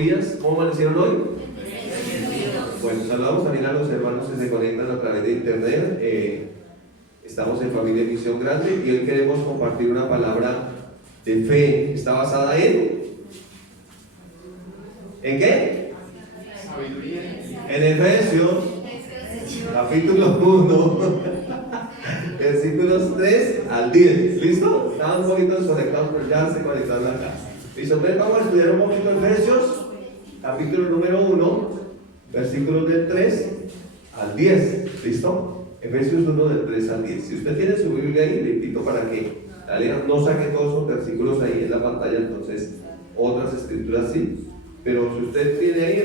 días. ¿Cómo amanecieron hoy? Bueno, saludamos también a los hermanos que se conectan a través de internet. Estamos en Familia Misión Grande y hoy queremos compartir una palabra de fe. Está basada ¿en qué? En Efesios, capítulo 1, versículos 3 al 10. ¿Listo? Estaban un poquito desconectados, pero ya se conectaron acá. Listo, entonces vamos a estudiar un poquito Efesios, capítulo número 1, versículos del 3 al 10. ¿Listo? Efesios 1 del 3 al 10. Si usted tiene su Biblia ahí, le invito para que la lea. No saque todos esos versículos ahí en la pantalla, entonces otras escrituras sí. Pero si usted tiene ahí,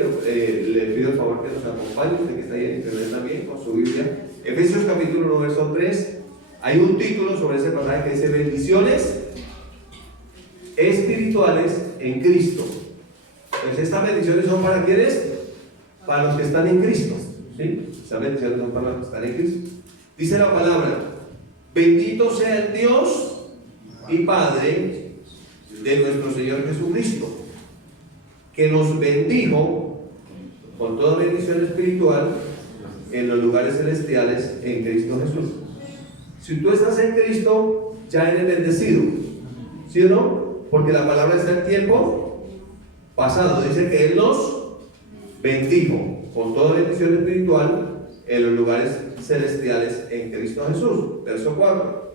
le pido el favor que nos acompañe, usted que está ahí en internet también, con su Biblia. Efesios capítulo 1, verso 3. Hay un título sobre ese pasaje que dice bendiciones espirituales en Cristo. Pues estas bendiciones son para quienes, para los que están en Cristo, ¿sí? Estas bendiciones son para los que están en Cristo. Dice la palabra: bendito sea el Dios y Padre de nuestro Señor Jesucristo, que nos bendijo con toda bendición espiritual en los lugares celestiales en Cristo Jesús. Si tú estás en Cristo, ya eres bendecido, ¿sí o no? Porque la palabra está en tiempo pasado. Dice que Él nos bendijo con toda bendición espiritual en los lugares celestiales en Cristo Jesús. Verso 4.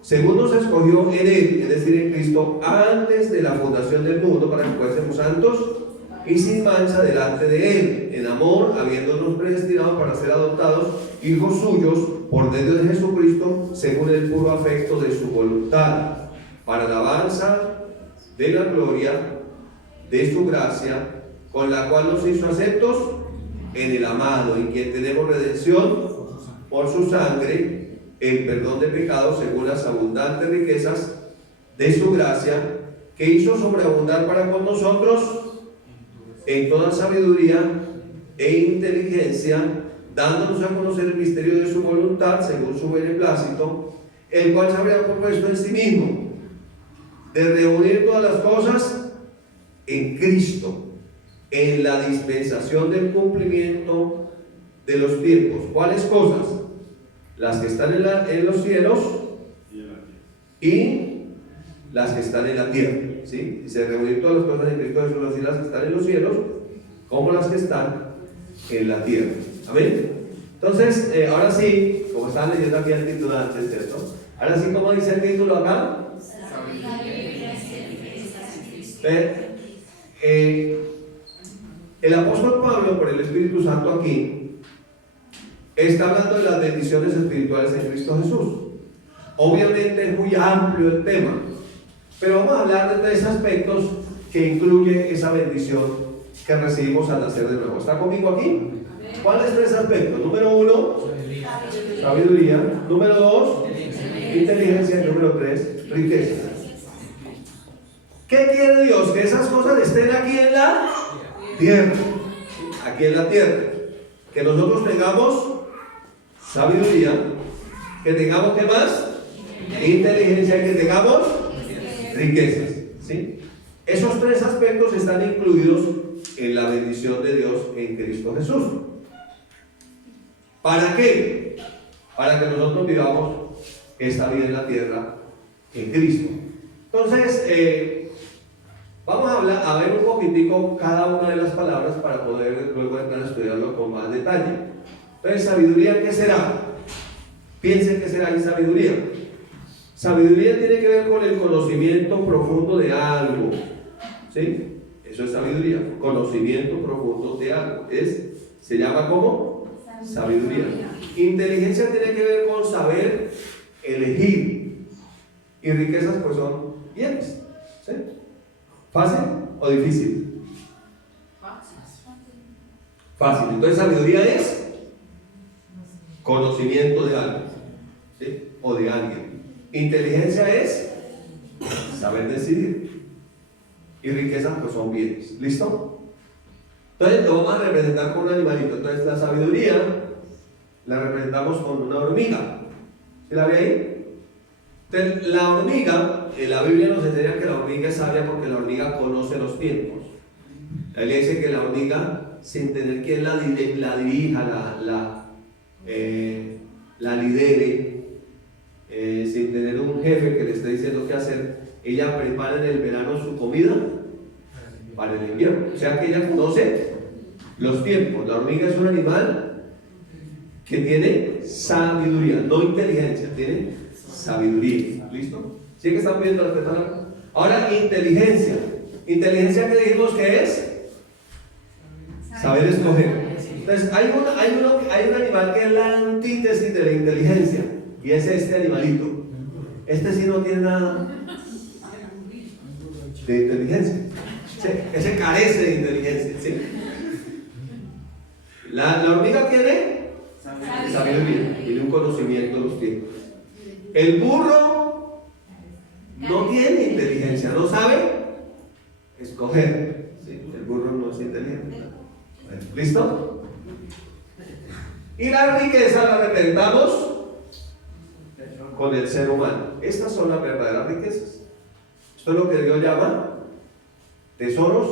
Según nos escogió en Él, es decir, en Cristo, antes de la fundación del mundo, para que fuésemos santos y sin mancha delante de Él, en amor, habiéndonos predestinado para ser adoptados hijos suyos por medio de Jesucristo, según el puro afecto de su voluntad, para alabanza de la gloria de su gracia, con la cual nos hizo aceptos en el amado, en quien tenemos redención por su sangre, el perdón de pecados según las abundantes riquezas de su gracia, que hizo sobreabundar para con nosotros en toda sabiduría e inteligencia, dándonos a conocer el misterio de su voluntad según su beneplácito, el cual se habría propuesto en sí mismo de reunir todas las cosas en Cristo, en la dispensación del cumplimiento de los tiempos. ¿Cuáles cosas? Las que están en los cielos y las que están en la tierra, ¿sí? Y se reunir todas las cosas en Cristo Jesús, así las que están en los cielos como las que están en la tierra. Amén. Entonces, ahora sí, como estaban leyendo aquí el título antes, ¿cierto? Ahora sí, ¿cómo dice el título acá? El apóstol Pablo, por el Espíritu Santo aquí, está hablando de las bendiciones espirituales en Cristo Jesús. Obviamente es muy amplio el tema, pero vamos a hablar de 3 aspectos que incluye esa bendición que recibimos al nacer de nuevo. ¿Está conmigo aquí? ¿Cuáles 3 aspectos? Número 1, sabiduría. Número 2, inteligencia. Número 3, riqueza. ¿Qué quiere Dios? Que esas cosas estén aquí en la tierra. Aquí en la tierra. Que nosotros tengamos sabiduría, que tengamos, ¿qué más? Inteligencia, y que tengamos riquezas, ¿sí? Esos 3 aspectos están incluidos en la bendición de Dios en Cristo Jesús. ¿Para qué? Para que nosotros vivamos esta vida en la tierra en Cristo. Entonces, vamos a ver un poquitico cada una de las palabras para poder luego entrar a estudiarlo con más detalle. Entonces, sabiduría, ¿qué será? Piensen que será sabiduría. Sabiduría tiene que ver con el conocimiento profundo de algo, ¿sí? Eso es sabiduría, conocimiento profundo de algo. Se llama ¿cómo? Sabiduría. Inteligencia tiene que ver con saber elegir. Y riquezas pues son bienes, ¿sí? ¿Fácil o difícil? Fácil. Entonces sabiduría es conocimiento de algo, ¿sí? O de alguien. Inteligencia es saber decidir. Y riquezas pues son bienes. ¿Listo? Entonces lo vamos a representar con un animalito. Entonces la sabiduría la representamos con una hormiga. ¿Sí la ve ahí? Entonces la hormiga, en la Biblia nos enseña que la hormiga es sabia porque la hormiga conoce los tiempos. La Biblia dice que la hormiga, sin tener quien la dirija, la lidere, sin tener un jefe que le esté diciendo qué hacer, ella prepara en el verano su comida para el invierno. O sea que ella conoce los tiempos. La hormiga es un animal que tiene sabiduría, no inteligencia, tiene sabiduría. ¿Listo? ¿Sí que están viendo lo que están hablando? Ahora, inteligencia. ¿Inteligencia qué dijimos que es? Saber escoger. Entonces, hay un animal que es la antítesis de la inteligencia, y es este animalito. Este sí no tiene nada de inteligencia. Sí, ese carece de inteligencia. ¿Sí? La hormiga tiene sabiduría, tiene un conocimiento de los tiempos. El burro no tiene inteligencia, no sabe escoger. ¿Sí? El burro no es inteligente. ¿Listo? Y la riqueza la representamos con el ser humano. Estas son las verdaderas riquezas. Esto es lo que Dios llama tesoros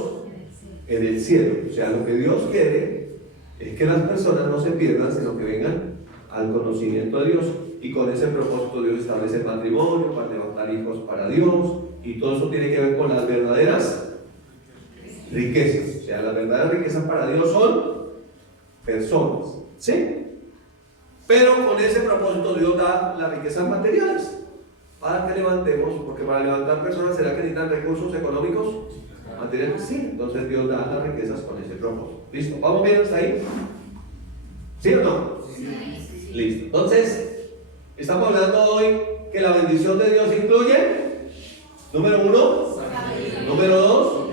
en el cielo. O sea, lo que Dios quiere es que las personas no se pierdan, sino que vengan al conocimiento de Dios. Y con ese propósito Dios establece el matrimonio para levantar hijos para Dios, y todo eso tiene que ver con las verdaderas riquezas. O sea, las verdaderas riquezas para Dios son personas, ¿sí? Pero con ese propósito Dios da las riquezas materiales para que levantemos, porque para levantar personas, ¿será que necesitan recursos económicos materiales? Sí, entonces Dios da las riquezas con ese propósito. ¿Listo? ¿Vamos bien hasta ahí? ¿Sí o no? Sí. Listo. Entonces, estamos hablando hoy que la bendición de Dios incluye, número 1, número 2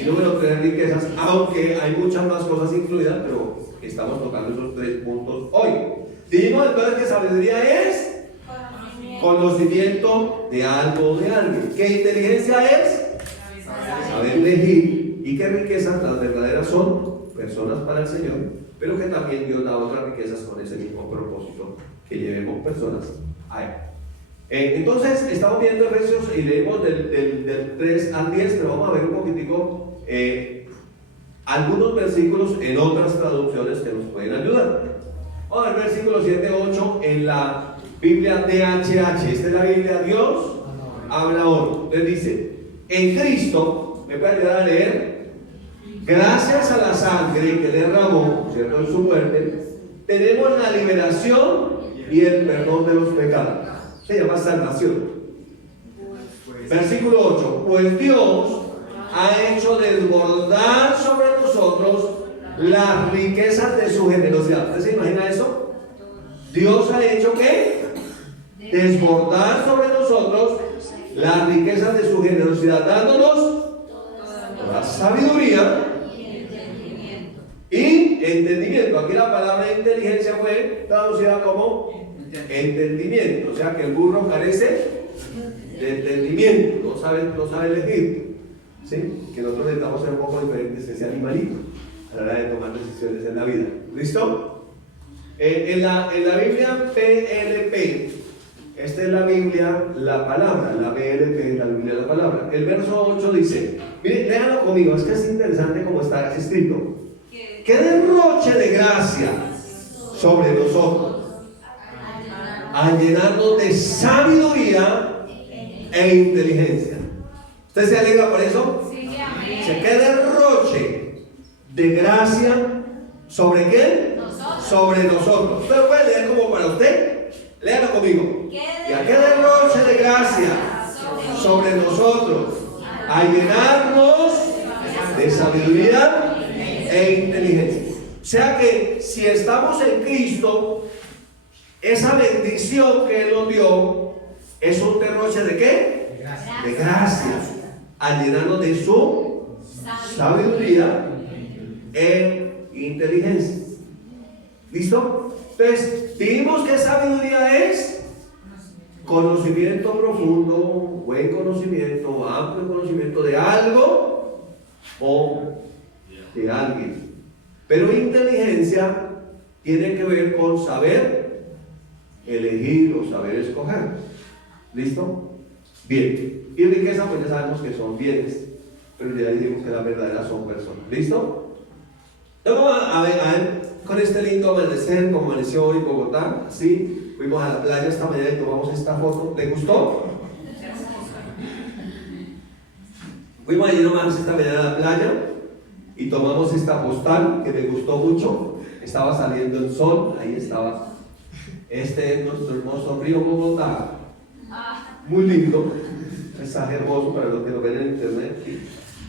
y número 3, riquezas, aunque hay muchas más cosas incluidas, pero estamos tocando esos 3 puntos hoy. Dijimos entonces que sabiduría es conocimiento de algo o de alguien. ¿Qué inteligencia es? Saber elegir. ¿Y qué riquezas? Las verdaderas son personas para el Señor, pero que también Dios da otras riquezas con ese mismo propósito, que llevemos personas a Él. Entonces, estamos viendo Efesios y leemos del 3 al 10, pero vamos a ver un poquitico algunos versículos en otras traducciones que nos pueden ayudar. Vamos a ver versículo 7, 8 en la Biblia DHH. Esta es la Biblia Dios habla hoy. Entonces dice: en Cristo, ¿me puede ayudar a leer? Gracias a la sangre que derramó, ¿cierto?, en su muerte, tenemos la liberación y el perdón de los pecados. Se llama salvación. Versículo 8: pues Dios ha hecho desbordar sobre nosotros las riquezas de su generosidad. ¿Usted se imagina eso? Dios ha hecho ¿qué? Desbordar sobre nosotros las riquezas de su generosidad, dándonos la sabiduría y entendimiento. Aquí la palabra inteligencia fue traducida como entendimiento. O sea que el burro carece de entendimiento, no sabe elegir. ¿Sí? Que nosotros necesitamos ser un poco diferentes de ese animalito a la hora de tomar decisiones en la vida. ¿Listo? En la Biblia PLP, esta es la Biblia, la palabra, la BLP es la Biblia, la palabra. El verso 8 dice, miren, léanlo conmigo, es que es interesante como está escrito. ¡Qué derroche de gracia sobre nosotros! A llenarnos de sabiduría e inteligencia. ¿Usted se alegra por eso? Sí, amén. ¿Qué derroche de gracia sobre qué? Nosotros. Sobre nosotros. ¿Usted lo puede leer como para usted? Léalo conmigo. ¿Y a qué derroche de gracia sobre nosotros? A llenarnos de sabiduría e inteligencia. O sea que si estamos en Cristo, esa bendición que Él nos dio es un derroche de ¿qué? De gracia. A llenarnos de su sabiduría e inteligencia. ¿Listo? Entonces, dijimos que sabiduría es conocimiento profundo, buen conocimiento, amplio conocimiento de algo o de alguien. Pero inteligencia tiene que ver con saber elegir o saber escoger. ¿Listo? Bien. Y riqueza, pues ya sabemos que son bienes. pero ya dijimos que las verdaderas son personas. ¿Listo? Entonces vamos a ver con este lindo amanecer, como amaneció hoy en Bogotá, ¿sí? Fuimos a la playa esta mañana y tomamos esta foto. ¿Le gustó? Fuimos allí nomás esta mañana a la playa y tomamos esta postal que me gustó mucho. Estaba saliendo el sol, ahí estaba. Este es nuestro hermoso río Bogotá. Muy lindo, paisaje hermoso para los que lo ven en internet.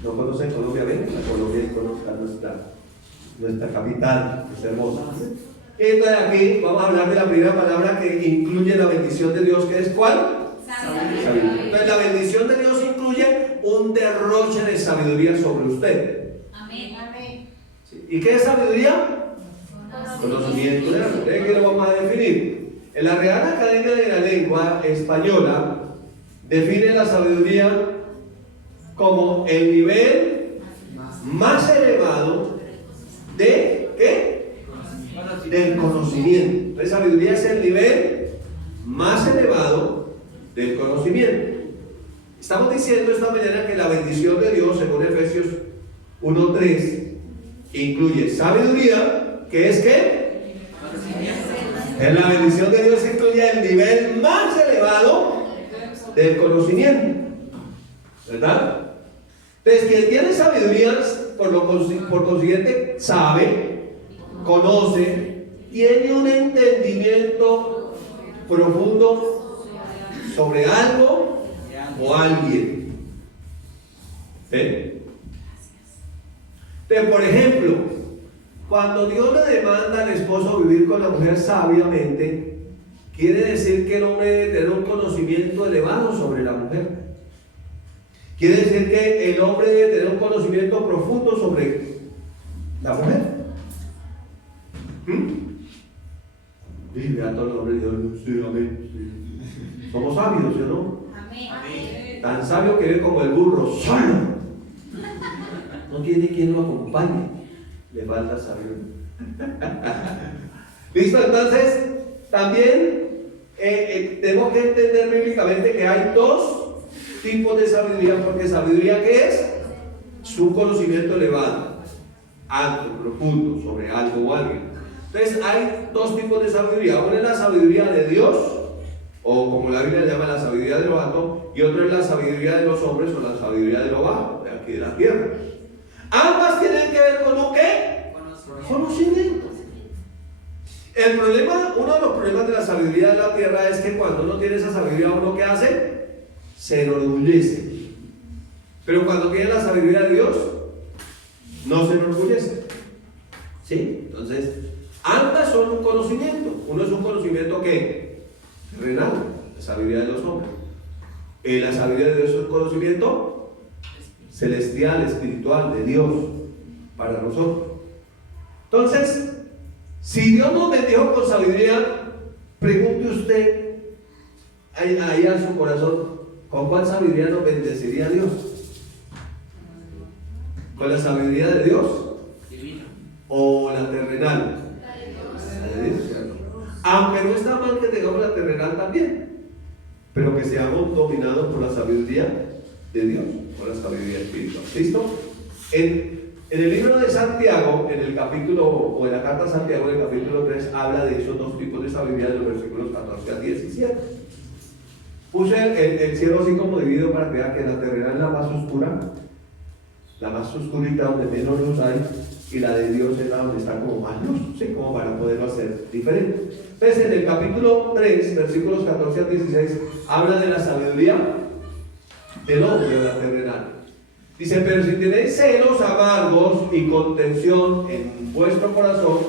No conocen Colombia, ven a Colombia y conozcan nuestra capital, es hermosa. Y entonces aquí vamos a hablar de la primera palabra que incluye la bendición de Dios, que es ¿cuál? Sabiduría. Entonces la bendición de Dios incluye un derroche de sabiduría sobre usted. Amén. ¿Y qué es sabiduría? Conocimiento de algo. ¿Qué lo vamos a definir? En la Real Academia de la Lengua Española define la sabiduría como el nivel más elevado de ¿qué? Del conocimiento. Entonces, sabiduría es el nivel más elevado del conocimiento. Estamos diciendo esta mañana que la bendición de Dios, según Efesios 1:3, incluye sabiduría, que es ¿qué? En la bendición de Dios incluye el nivel más elevado del conocimiento, ¿verdad? Entonces, quien tiene sabiduría, por consiguiente, sabe, conoce, tiene un entendimiento profundo sobre algo o alguien. ¿Sí? Entonces, por ejemplo, cuando Dios le demanda al esposo vivir con la mujer sabiamente, quiere decir que el hombre debe tener un conocimiento elevado sobre la mujer. Quiere decir que el hombre debe tener un conocimiento profundo sobre la mujer. Y a todos los hombres dijeron, sí, amén. Sí. Somos sabios, ¿sí o no? Amén. Tan sabio que ve como el burro solo. No tiene quien lo acompañe. Le falta sabiduría. ¿Listo? Entonces, también tenemos que entender bíblicamente que hay dos tipos de sabiduría, porque sabiduría, ¿qué es? Su conocimiento elevado, alto, profundo, sobre algo o alguien. Entonces, hay dos tipos de sabiduría. Una es la sabiduría de Dios, o como la Biblia llama la sabiduría de lo alto, y otra es la sabiduría de los hombres, o la sabiduría de lo bajo, de aquí de la tierra. Ambas tienen que ver con un ¿qué? Conocimiento. El problema, uno de los problemas de la sabiduría de la tierra es que cuando uno tiene esa sabiduría, uno ¿qué hace? Se enorgullece. Pero cuando tiene la sabiduría de Dios, no se enorgullece. ¿Sí? Entonces, ambas son un conocimiento. Uno es un conocimiento ¿qué? Terrenal, la sabiduría de los hombres. La sabiduría de Dios es un conocimiento celestial, espiritual, de Dios, para nosotros. Entonces, si Dios nos bendijo con sabiduría, pregunte usted ahí a su corazón, ¿con cuál sabiduría nos bendeciría Dios? ¿Con la sabiduría de Dios? ¿O la terrenal? La de Dios. Aunque no está mal que tengamos la terrenal también, pero que seamos dominados por la sabiduría de Dios, por la sabiduría espiritual. ¿Listo? En el libro de Santiago, en el capítulo, o en la carta de Santiago, en el capítulo 3, habla de esos dos tipos de sabiduría de los versículos 14 al 17. Puse el cielo así como dividido para que vean que la terrenal es la más oscura, la más oscurita, donde menos luz hay, y la de Dios es la donde está como más luz, ¿sí? Como para poderlo hacer diferente. Entonces, en el capítulo 3, versículos 14 al 16, habla de la sabiduría del hombre de la terrenal. Dice, pero si tenéis celos amargos y contención en vuestro corazón,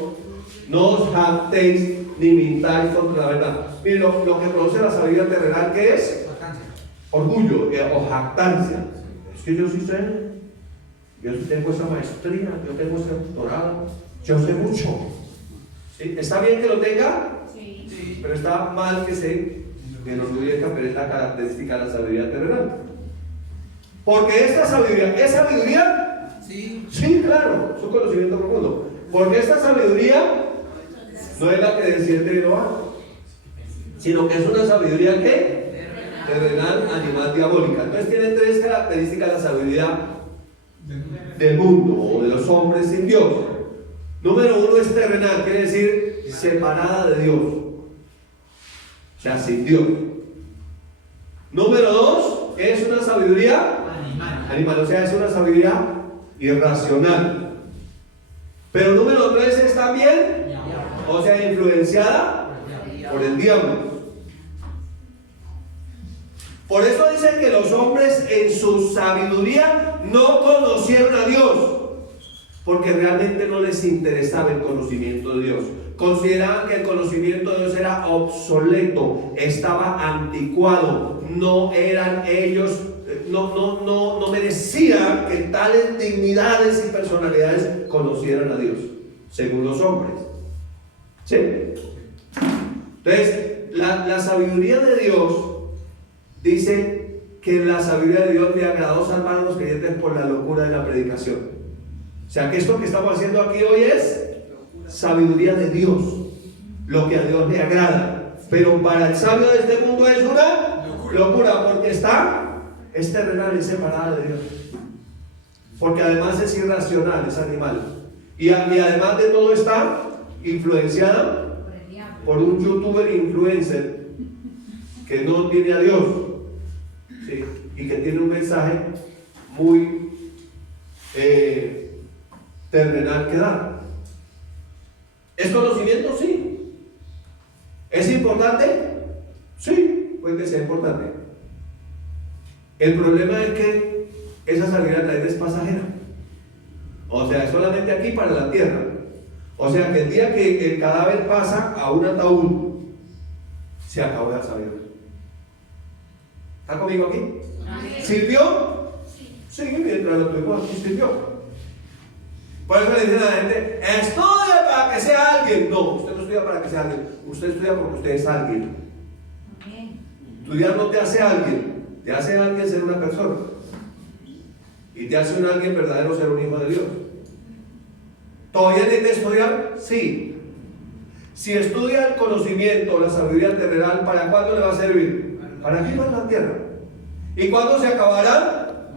no os jactéis ni mintáis contra la verdad. Miren, lo que produce la sabiduría terrenal, ¿qué es? Orgullo o jactancia. Es que yo sí sé, yo sí tengo esa maestría, yo tengo ese doctorado, yo sé mucho. ¿Sí? ¿Está bien que lo tenga? Sí. Pero está mal que se enorgullezca, pero es la característica de la sabiduría terrenal. Porque esta sabiduría, ¿es sabiduría? Sí. Sí, claro, es un conocimiento profundo. Porque esta sabiduría no es la que desciende de lo alto, sino que es una sabiduría ¿qué? Terrenal, animal, diabólica. Entonces tiene tres características la sabiduría del mundo o de los hombres sin Dios. Número 1 es terrenal, quiere decir separada de Dios, o sea, sin Dios. Número 2 es una sabiduría animal, o sea, es una sabiduría irracional. Pero número 3 es también, o sea, influenciada por el diablo. Por eso dice que los hombres en su sabiduría no conocieron a Dios, porque realmente no les interesaba el conocimiento de Dios. Consideraban que el conocimiento de Dios era obsoleto, estaba anticuado, no eran ellos, no merecían que tales dignidades y personalidades conocieran a Dios, según los hombres. ¿Sí? Entonces, la sabiduría de Dios dice que la sabiduría de Dios le agradó salvar a los creyentes por la locura de la predicación. O sea que esto que estamos haciendo aquí hoy es sabiduría de Dios, lo que a Dios le agrada. Pero para el sabio de este mundo es una locura, porque es terrenal, es separada de Dios. Porque además es irracional, es animal. Y además de todo está influenciada por un youtuber influencer que no tiene a Dios, ¿sí? Y que tiene un mensaje muy terrenal que dar. ¿Es conocimiento? Sí. ¿Es importante? Sí, puede que sea importante. El problema es que esa sabiduría también es pasajera. O sea, es solamente aquí para la tierra. O sea, que el día que el cadáver pasa a un ataúd, se acabó la sabiduría. ¿Está conmigo aquí? ¿Sirvió? Sí, mientras lo tuvimos aquí sirvió. Por eso le dicen a la gente, estudia para que sea alguien. No, usted no estudia para que sea alguien. Usted estudia porque usted es alguien. Estudiar no te hace alguien. Te hace alguien ser una persona. Y te hace un alguien verdadero ser un hijo de Dios. ¿Todavía necesita estudiar? Sí. Si estudia el conocimiento, la sabiduría terrenal, ¿para cuándo le va a servir? Para aquí, para la tierra. ¿Y cuándo se acabará?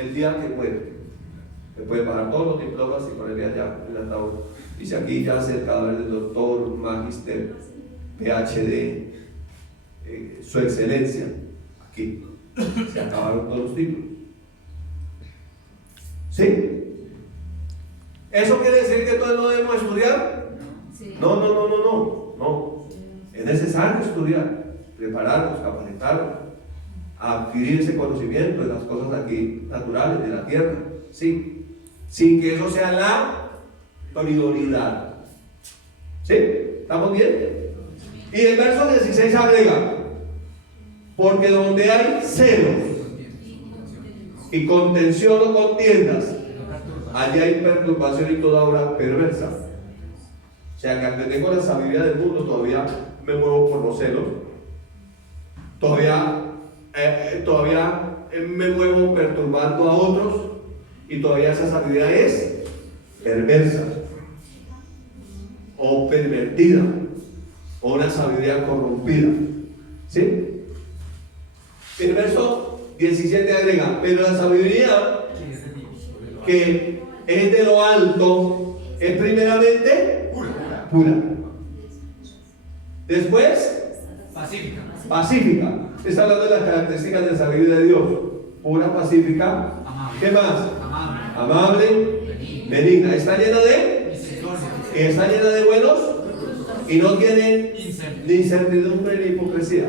El día que muere. Se puede pagar todos los diplomas y ponerle allá en el ataúd. Dice aquí ya hace el cadáver del doctor, magister, PhD, su excelencia. Aquí se acabaron todos los títulos. ¿Sí? ¿Eso quiere decir que todos no debemos estudiar? No. Es necesario estudiar, prepararnos, capacitarnos, adquirir ese conocimiento de las cosas aquí naturales, de la tierra. Sí. Sin que eso sea la prioridad. ¿Sí? ¿Estamos bien? Y el verso 16 agrega: porque donde hay celos y contención o contiendas, allí hay perturbación y toda obra perversa. O sea que aunque tengo la sabiduría del mundo, todavía me muevo por los celos, todavía me muevo perturbando a otros, y todavía esa sabiduría es perversa o pervertida o una sabiduría corrompida. ¿Sí? El verso 17 agrega: pero la sabiduría que es de lo alto es primeramente pura. Después pacífica. Está hablando de las características de la sabiduría de Dios: pura, pacífica. ¿Qué más? Amable, benigna. Está llena de buenos y no tiene ni incertidumbre ni hipocresía.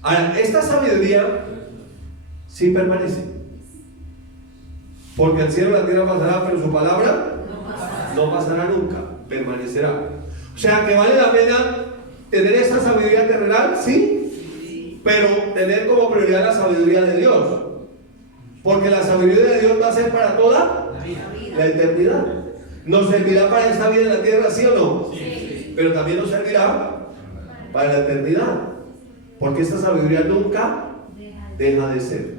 Ahora, esta sabiduría sí permanece, porque el cielo y la tierra pasará, pero su palabra no pasará nunca, permanecerá. O sea que vale la pena tener esta sabiduría terrenal, sí, pero tener como prioridad la sabiduría de Dios. Porque la sabiduría de Dios va a ser para toda la eternidad. ¿Nos servirá para esta vida en la tierra, sí o no? Sí. Pero también nos servirá para la eternidad. Porque esta sabiduría nunca deja de ser.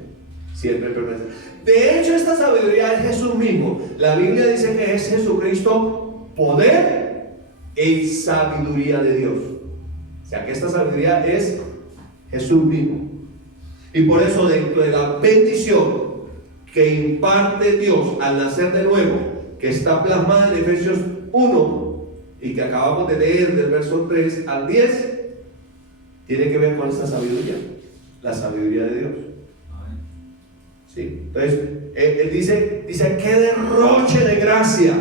Siempre permanece. De hecho, esta sabiduría es Jesús mismo. La Biblia dice que es Jesucristo, poder y sabiduría de Dios. O sea que esta sabiduría es Jesús mismo. Y por eso, dentro de la bendición que imparte Dios al nacer de nuevo, que está plasmada en Efesios 1 y que acabamos de leer del verso 3 al 10, tiene que ver con esta sabiduría, la sabiduría de Dios. ¿Sí? Entonces, él dice, qué derroche de gracia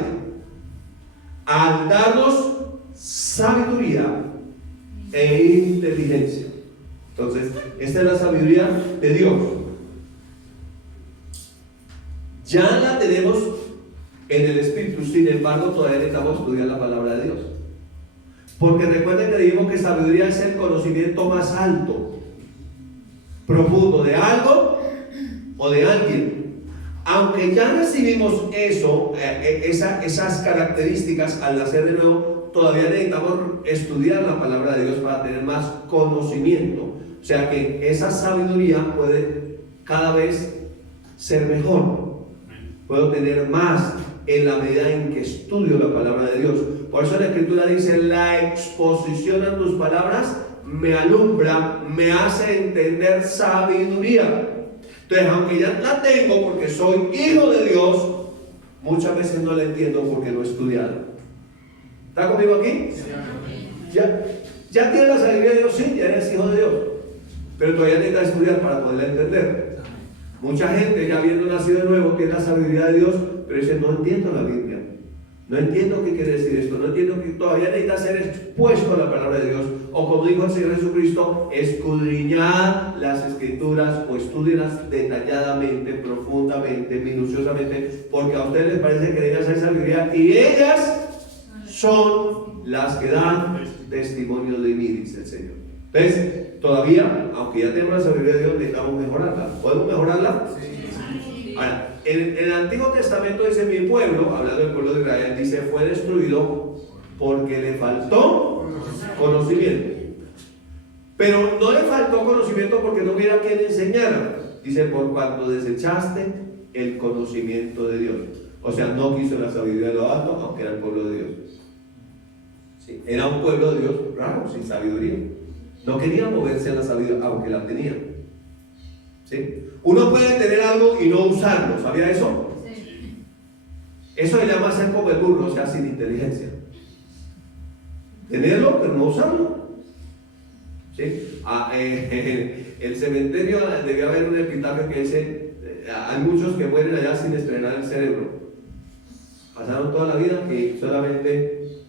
al darnos sabiduría e inteligencia. Entonces, esta es la sabiduría de Dios. Ya la tenemos en el Espíritu, sin embargo, todavía necesitamos estudiar la palabra de Dios. Porque recuerden que dijimos que sabiduría es el conocimiento más alto, profundo de algo o de alguien. Aunque ya recibimos eso, esas características al nacer de nuevo, todavía necesitamos estudiar la palabra de Dios para tener más conocimiento. O sea que esa sabiduría puede cada vez ser mejor. Puedo tener más en la medida en que estudio la palabra de Dios. Por eso la Escritura dice: la exposición a tus palabras me alumbra, me hace entender sabiduría. Entonces, aunque ya la tengo porque soy hijo de Dios, muchas veces no la entiendo porque no he estudiado. ¿Está conmigo aquí? ¿Ya tienes la sabiduría de Dios? Sí, ya eres hijo de Dios, pero todavía necesitas estudiar para poderla entender. Mucha gente, ya habiendo nacido de nuevo, tiene la sabiduría de Dios, pero dice: no entiendo la Biblia, no entiendo qué quiere decir esto, no entiendo que todavía necesita ser expuesto a la palabra de Dios. O como dijo el Señor Jesucristo: escudriñad las Escrituras o estudienlas detalladamente, profundamente, minuciosamente, porque a ustedes les parece que ellas hay sabiduría y ellas son las que dan testimonio de mí, dice el Señor. Entonces, todavía, aunque ya tenemos la sabiduría de Dios, necesitamos mejorarla. ¿Podemos mejorarla? Sí. Ahora, en el Antiguo Testamento dice: mi pueblo, hablando del pueblo de Israel, dice, fue destruido porque le faltó conocimiento. Pero no le faltó conocimiento porque no hubiera quien enseñara. Dice: por cuanto desechaste el conocimiento de Dios. O sea, no quiso la sabiduría de lo alto, aunque era el pueblo de Dios. Sí, era un pueblo de Dios raro, sin sabiduría. No quería moverse en la sabiduría, aunque la tenía. ¿Sí? Uno puede tener algo y no usarlo, ¿sabía eso? Sí. Eso se llama ser como el burro, o sea, sin inteligencia. Tenerlo, pero no usarlo. ¿Sí? El cementerio debía haber un epitafio que dice: hay muchos que mueren allá sin estrenar el cerebro. Pasaron toda la vida que solamente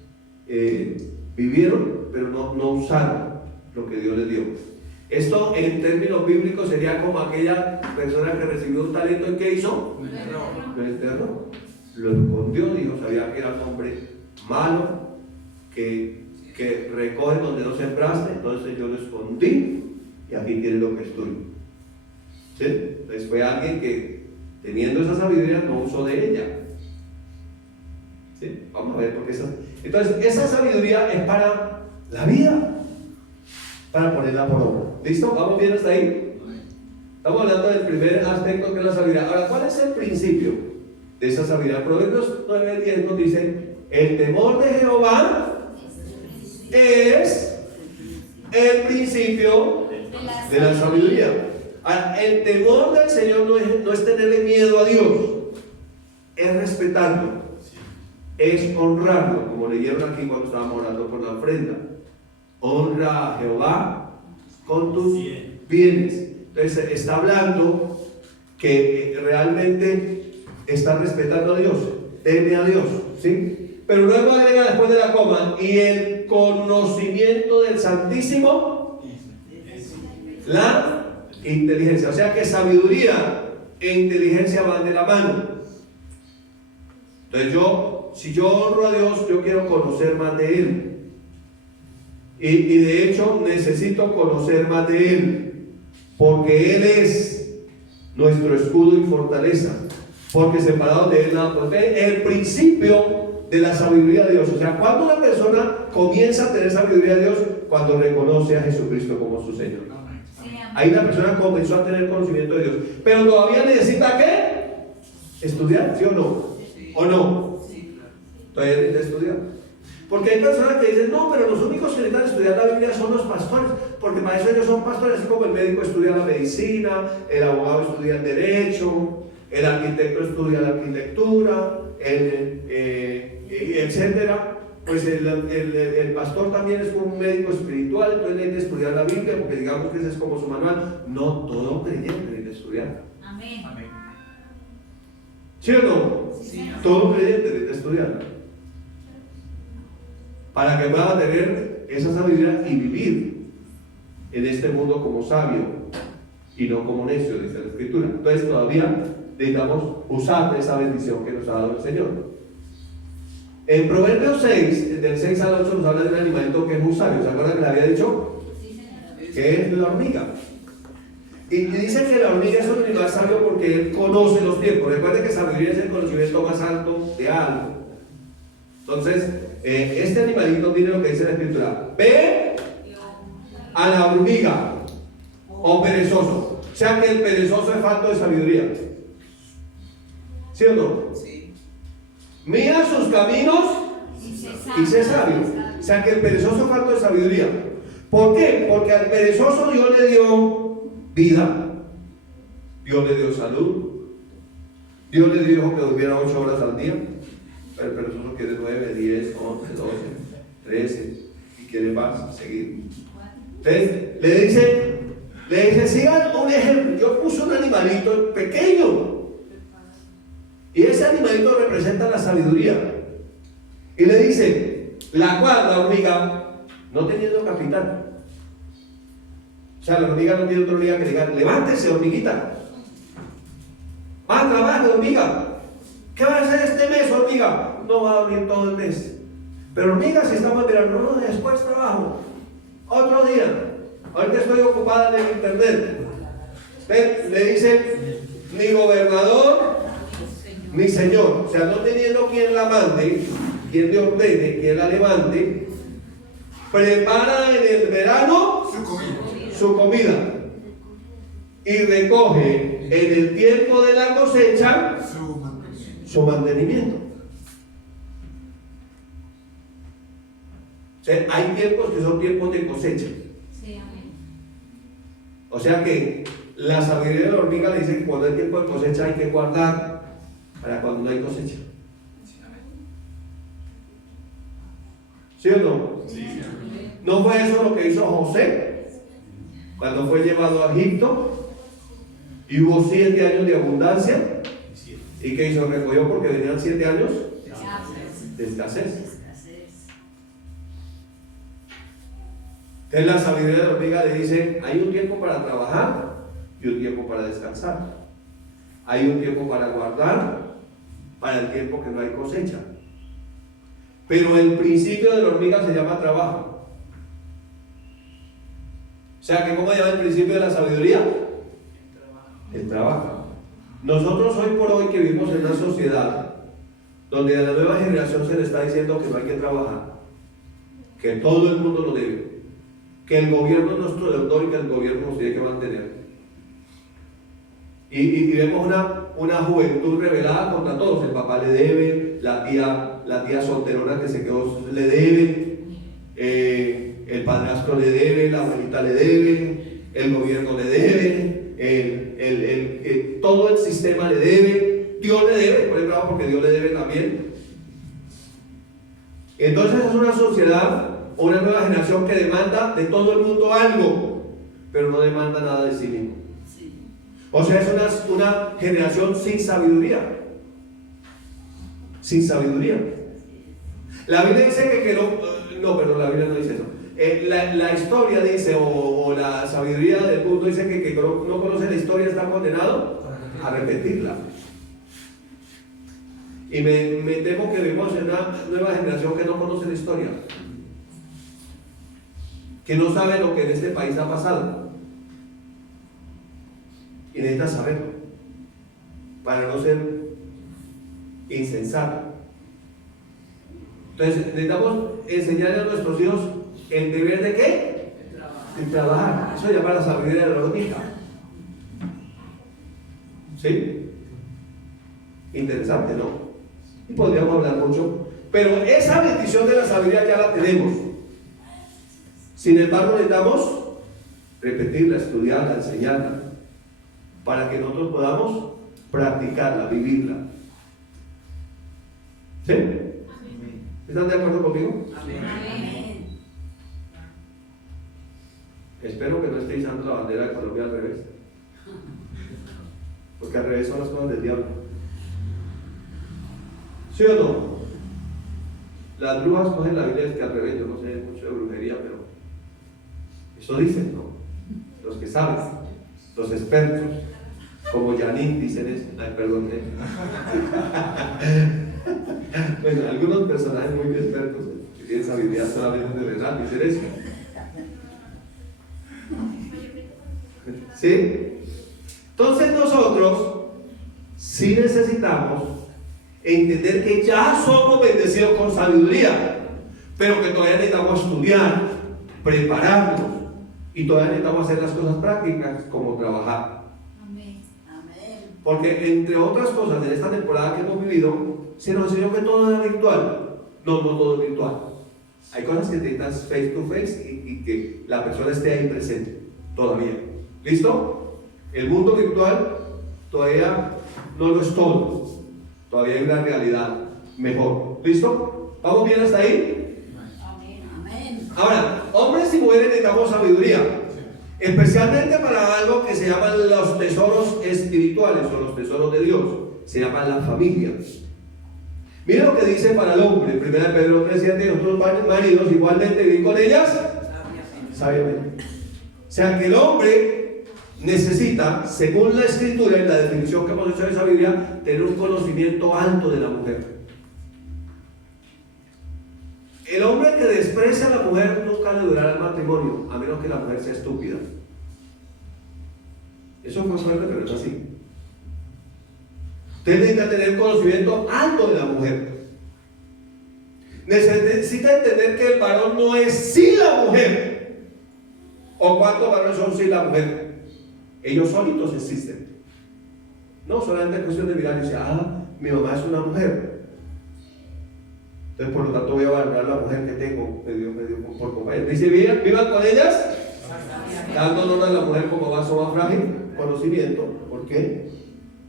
vivieron, pero no usaron lo que Dios les dio. Esto en términos bíblicos sería como aquella persona que recibió un talento y ¿qué hizo? Lo enterró, lo escondió, dijo, sabía que era un hombre malo, que recoge donde no sembraste, entonces yo lo escondí y aquí tiene lo que es tuyo. ¿Sí? Entonces fue alguien que, teniendo esa sabiduría, no usó de ella. ¿Sí? Vamos a ver por qué entonces esa sabiduría es para la vida, para ponerla por obra. ¿Listo? ¿Vamos bien hasta ahí? Estamos hablando del primer aspecto, que es la sabiduría. Ahora, ¿cuál es el principio de esa sabiduría? Proverbios 9:10 nos dice: el temor de Jehová es el principio de la sabiduría. Ahora, el temor del Señor no es tenerle miedo a Dios, es respetarlo, es honrarlo, como leyeron aquí cuando estábamos orando por la ofrenda. Honra a Jehová con tus bienes. Entonces está hablando que realmente está respetando a Dios, teme a Dios, ¿sí? Pero luego agrega después de la coma: y el conocimiento del Santísimo, la inteligencia. O sea que sabiduría e inteligencia van de la mano. Entonces si yo honro a Dios, yo quiero conocer más de Él. Y de hecho necesito conocer más de Él, porque Él es nuestro escudo y fortaleza, porque separados de Él nada podemos hacer. El principio de la sabiduría de Dios. O sea, cuando una persona comienza a tener sabiduría de Dios, cuando reconoce a Jesucristo como su Señor. Ahí la persona comenzó a tener conocimiento de Dios, pero todavía necesita ¿qué? Estudiar, ¿sí o no? ¿O no? Todavía necesita estudiar. Porque hay personas que dicen: no, pero los únicos que necesitan estudiar la Biblia son los pastores, porque para eso ellos son pastores, así como el médico estudia la medicina, el abogado estudia el derecho, el arquitecto estudia la arquitectura, etcétera. Pues el pastor también es como un médico espiritual, entonces necesita estudiar la Biblia, porque digamos que ese es como su manual. No, todo creyente necesita estudiar. Amén. ¿Sí o no? Sí. Todo creyente necesita estudiar. Para que pueda tener esa sabiduría y vivir en este mundo como sabio y no como necio, dice la Escritura. Entonces todavía necesitamos usar esa bendición que nos ha dado el Señor. En Proverbios 6, del 6 al 8, nos habla de un animalito que es muy sabio. ¿Se acuerdan que le había dicho? Sí, señor. Que es la hormiga. Y dice que la hormiga es un animal sabio porque él conoce los tiempos. Recuerden que sabiduría es el conocimiento más alto de algo. Entonces, este animalito tiene lo que dice la Escritura: ve a la hormiga, o perezoso. O sea que el perezoso es falto de sabiduría. ¿Sí o no? Sí. Mira sus caminos y sé sabio. O sea que el perezoso es falto de sabiduría. ¿Por qué? Porque al perezoso Dios le dio vida, Dios le dio salud, Dios le dijo que durmiera 8 horas al día. Pero el perezoso quiere 9, 10, 11, 12, 13 y quiere más, seguir. Entonces le dice, sigan un ejemplo. Yo puse un animalito pequeño y ese animalito representa la sabiduría. Y le dice, la cual, la hormiga, no teniendo capitán. O sea, la hormiga no tiene otra hormiga que le diga, levántese, hormiguita. Trabaje, hormiga. ¿Qué va a hacer este mes, hormiga? No va a dormir todo el mes. Pero hormiga, si estamos esperando, no, después trabajo. Otro día. Ahorita estoy ocupada en el internet. Le dice, ni gobernador, ni señor. O sea, no teniendo quien la mande, quien le ordene, quien la levante, prepara en el verano su comida y recoge en el tiempo de la cosecha su mantenimiento. O sea, hay tiempos que son tiempos de cosecha. Sí, amén. O sea que la sabiduría de la hormiga le dice que cuando hay tiempo de cosecha hay que guardar para cuando no hay cosecha. ¿Sí o no? Sí. ¿No fue eso lo que hizo José cuando fue llevado a Egipto y hubo 7 años de abundancia? ¿Y qué hizo? Recogió porque venían 7 años de escasez. Entonces la sabiduría de la hormiga le dice, hay un tiempo para trabajar y un tiempo para descansar. Hay un tiempo para guardar para el tiempo que no hay cosecha. Pero el principio de la hormiga se llama trabajo. O sea que ¿cómo se llama el principio de la sabiduría? El trabajo. Nosotros hoy por hoy que vivimos en una sociedad donde a la nueva generación se le está diciendo que no hay que trabajar, que todo el mundo lo debe, que el gobierno es nuestro deudor y que el gobierno nos tiene que mantener. Y vemos una juventud rebelada contra todos. El papá le debe, la tía solterona que se quedó le debe, el padrastro le debe, la abuelita le debe, el gobierno le debe, todo el sistema le debe, Dios le debe, por ejemplo, porque Dios le debe también. Entonces es una sociedad, una nueva generación que demanda de todo el mundo algo, pero no demanda nada de sí mismo. O sea, es una generación sin sabiduría. Sin sabiduría. La Biblia dice que perdón, la Biblia no dice eso. La historia dice, o la sabiduría del mundo dice que no conoce la historia está condenado a repetirla. Y me temo que vivimos en una nueva generación que no conoce la historia, que no sabe lo que en este país ha pasado. Y necesita saberlo para no ser insensato. Entonces necesitamos enseñarle a nuestros hijos el deber de ¿qué? De trabajar. Eso se llama la sabiduría de la hormiga. ¿Sí? Interesante, ¿no? Y podríamos hablar mucho, pero esa bendición de la sabiduría ya la tenemos. Sin embargo, necesitamos repetirla, estudiarla, enseñarla, para que nosotros podamos practicarla, vivirla. ¿Sí? ¿Están de acuerdo conmigo? Amén. Espero que no estéis dando la bandera de Colombia al revés, porque al revés son las cosas del diablo. ¿Sí o no? Las brujas cogen la Biblia que al revés. Yo no sé mucho de brujería, pero eso dicen, ¿no? Los que saben, los expertos, como Janine dicen eso. Ay, perdón. Bueno, algunos personajes muy expertos que tienen sabiduría solamente de verdad dicen eso. ¿Sí? Entonces nosotros sí necesitamos entender que ya somos bendecidos con sabiduría, pero que todavía necesitamos estudiar, prepararnos, y todavía necesitamos hacer las cosas prácticas como trabajar. Amén. Porque entre otras cosas, en esta temporada que hemos vivido, se nos enseñó que todo era virtual. No todo es virtual. Hay cosas que necesitas face to face y que la persona esté ahí presente todavía. ¿Listo? El mundo virtual todavía no lo es todo. Todavía hay una realidad mejor. ¿Listo? ¿Vamos bien hasta ahí? Amén. Ahora, hombres y mujeres necesitamos sabiduría, especialmente para algo que se llaman los tesoros espirituales o los tesoros de Dios. Se llaman las familias. Mira lo que dice para el hombre, 1 Pedro 3:7, nosotros maridos igualmente vivir con ellas sabiamente. O sea que el hombre necesita, según la escritura y la definición que hemos hecho de sabiduría, tener un conocimiento alto de la mujer. El hombre que desprecia a la mujer nunca le durará el matrimonio, a menos que la mujer sea estúpida. Eso fue fuerte, pero es así. Usted necesita tener conocimiento alto de la mujer. Necesita entender que el varón no es sin la mujer. ¿O cuántos varones son sin la mujer? Ellos solitos existen. No solamente es cuestión de mirar y decir, mi mamá es una mujer. Entonces, por lo tanto, voy a valorar la mujer que tengo, me dio por compañero. Dice, vivan con ellas, dando honor a la mujer como vaso más frágil, conocimiento. ¿Por qué?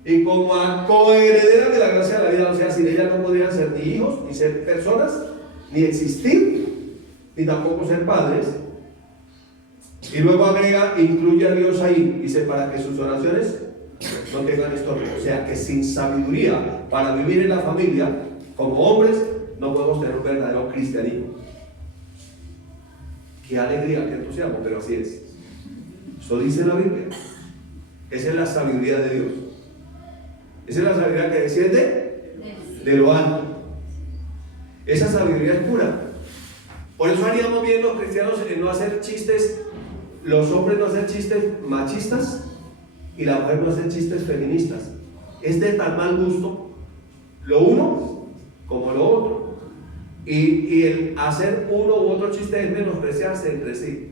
Y como a coherederas de la gracia de la vida, o sea, sin ella no podrían ser ni hijos, ni ser personas, ni existir, ni tampoco ser padres. Y luego agrega, incluye a Dios ahí, dice, para que sus oraciones no tengan estorbo. O sea, que sin sabiduría para vivir en la familia, como hombres, no podemos tener un verdadero cristianismo. Qué alegría, qué entusiasmo, pero así es. Eso dice la Biblia. Esa es la sabiduría de Dios. Esa es la sabiduría que desciende de lo alto. Esa sabiduría es pura. Por eso haríamos bien los cristianos en no hacer chistes, los hombres no hacer chistes machistas y la mujer no hacer chistes feministas. Es de tan mal gusto lo uno como lo otro. Y el hacer uno u otro chiste es menospreciarse entre sí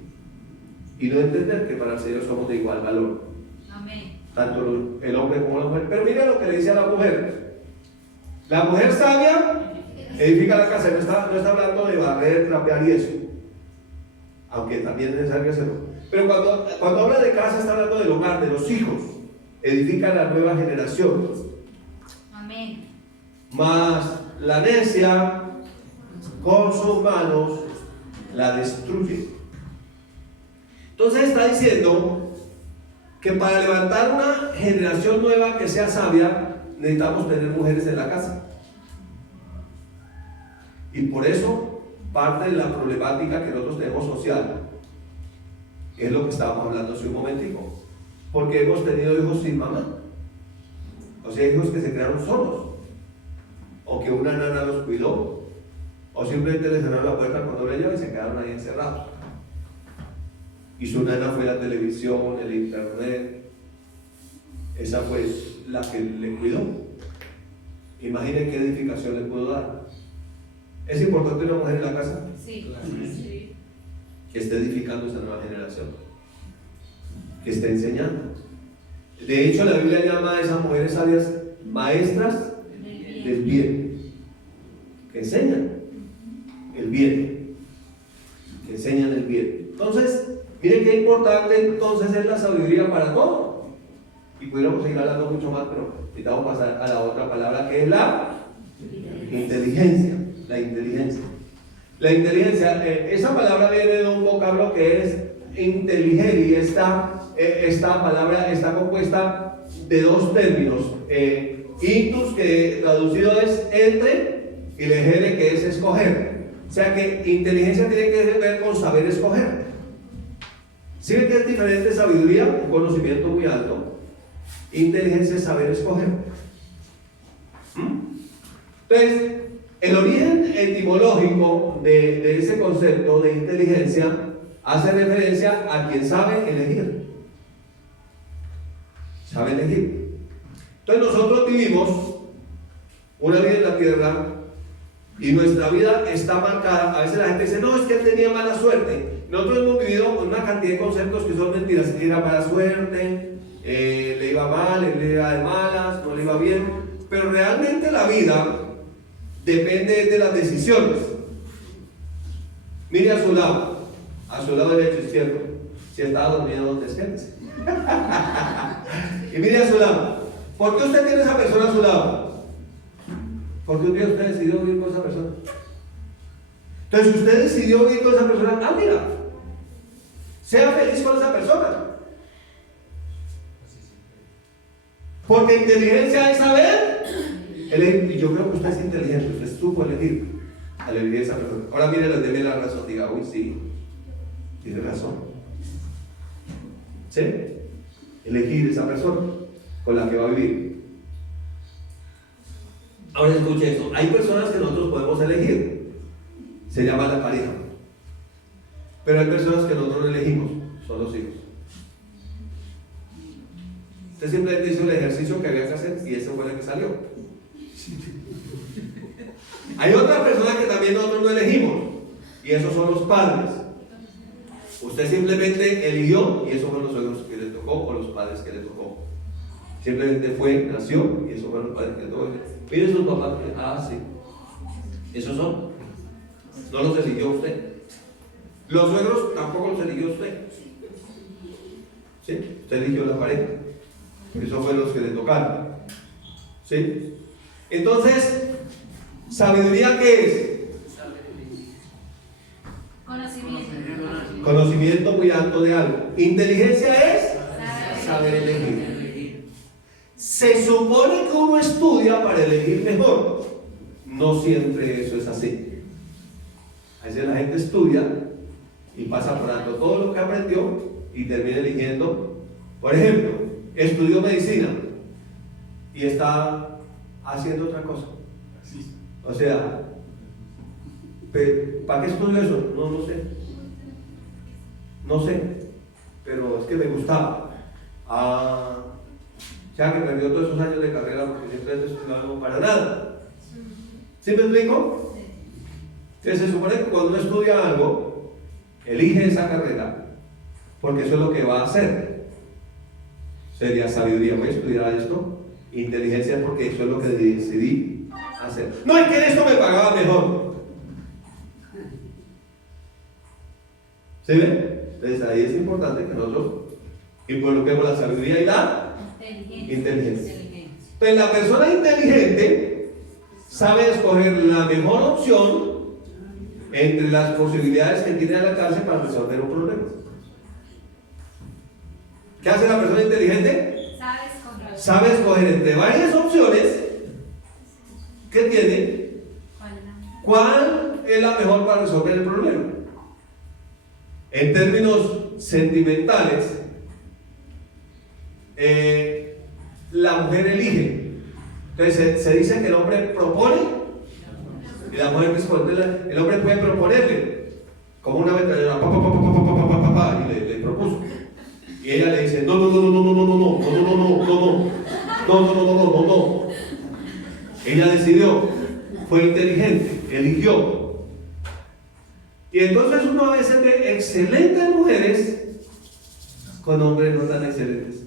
y no entender que para el Señor somos de igual valor. Amén. Tanto el hombre como la mujer. Pero mira lo que le dice a la mujer. La mujer sabia edifica la casa. No está hablando de barrer, trapear y eso, aunque también es necesario hacerlo. Pero cuando habla de casa está hablando del hogar, de los hijos. Edifica la nueva generación. Amén. Mas la necia con sus manos la destruye. Entonces está diciendo que para levantar una generación nueva que sea sabia, necesitamos tener mujeres en la casa. Y por eso parte de la problemática que nosotros tenemos social es lo que estábamos hablando hace un momentico, porque hemos tenido hijos sin mamá, o sea, hijos que se crearon solos, o que una nana los cuidó, o simplemente les cerraron la puerta cuando le y se quedaron ahí encerrados. Y su nana fue la televisión, el internet. Esa fue la que le cuidó. Imaginen qué edificación le pudo dar. ¿Es importante una mujer en la casa? Sí. Sí. Que esté edificando esta nueva generación, que esté enseñando. De hecho, la Biblia llama a esas mujeres sabias maestras del bien, que enseñan el bien, que enseñan el bien. Entonces, miren qué importante entonces es la sabiduría para todo. Y pudiéramos seguir hablando mucho más, pero necesitamos pasar a la otra palabra que es la inteligencia. La inteligencia. La inteligencia, esa palabra viene de un vocablo que es inteliger, y esta palabra está compuesta de dos términos. Intus, que traducido es entre, y legere, que es escoger. O sea que inteligencia tiene que ver con saber escoger. ¿Sí ven que es diferente sabiduría? Un conocimiento muy alto. Inteligencia es saber escoger. Entonces, el origen etimológico de ese concepto de inteligencia hace referencia a quien sabe elegir. Sabe elegir. Entonces nosotros vivimos una vida en la tierra y nuestra vida está marcada. A veces la gente dice, no, es que él tenía mala suerte. Nosotros hemos vivido una cantidad de conceptos que son mentiras. Era mala suerte, le iba mal, le iba de malas, no le iba bien. Pero realmente la vida depende de las decisiones. Mire a su lado derecho, izquierdo. Si está dormido, despiértese. Y mire a su lado. ¿Por qué usted tiene esa persona a su lado? Porque un día usted decidió vivir con esa persona. Entonces, si usted decidió vivir con esa persona, mira, sea feliz con esa persona. Porque inteligencia es saber elegir. Y yo creo que usted es inteligente, usted supo elegir al elegir esa persona. Ahora mire, les debe la razón, diga, uy, sí, tiene razón. ¿Sí? Elegir esa persona con la que va a vivir. Ahora escuche eso, hay personas que nosotros podemos elegir, se llama la pareja, pero hay personas que nosotros no elegimos, son los hijos. Usted simplemente hizo el ejercicio que había que hacer y ese fue el que salió. Hay otras personas que también nosotros no elegimos, y esos son los padres. Usted simplemente eligió y esos fueron los suegros que le tocó o los padres que le tocó. Simplemente nació y esos fueron los padres que le tocó. Mire sus papás, sí. Esos son. No los eligió usted. Los suegros tampoco los eligió usted. ¿Sí? Usted eligió la pareja. Esos fueron los que le tocaron. ¿Sí? Entonces, ¿sabiduría qué es? Conocimiento. Conocimiento muy alto de algo. Inteligencia es saber elegir. Se supone que uno estudia para elegir mejor. No siempre eso es así. A veces la gente estudia y pasa por alto todo lo que aprendió y termina eligiendo. Por ejemplo, estudió medicina y está haciendo otra cosa. O sea, ¿para qué estudió eso? No sé. No sé, pero es que me gustaba. Ya que perdió todos esos años de carrera porque siempre estudiaba para nada. ¿Sí me explico? Que se supone que cuando uno estudia algo, elige esa carrera porque eso es lo que va a hacer. Sería sabiduría, voy a estudiar esto. Inteligencia porque eso es lo que decidí hacer. No es que en esto me pagaba mejor. ¿Sí ven? Entonces ahí es importante que nosotros involucremos la sabiduría y la inteligencia. Entonces la persona inteligente sabe escoger la mejor opción entre las posibilidades que tiene al alcance para resolver un problema. ¿Qué hace la persona inteligente? Sabe escoger entre varias opciones que tiene cuál es la mejor para resolver el problema. En términos sentimentales, la mujer elige. Entonces se dice que el hombre propone y la mujer responde. El hombre puede proponerle como una aventurera, y le propuso. Y ella le dice, no. Ella decidió, fue inteligente, eligió. Y entonces uno a veces ve excelentes mujeres con hombres no tan excelentes.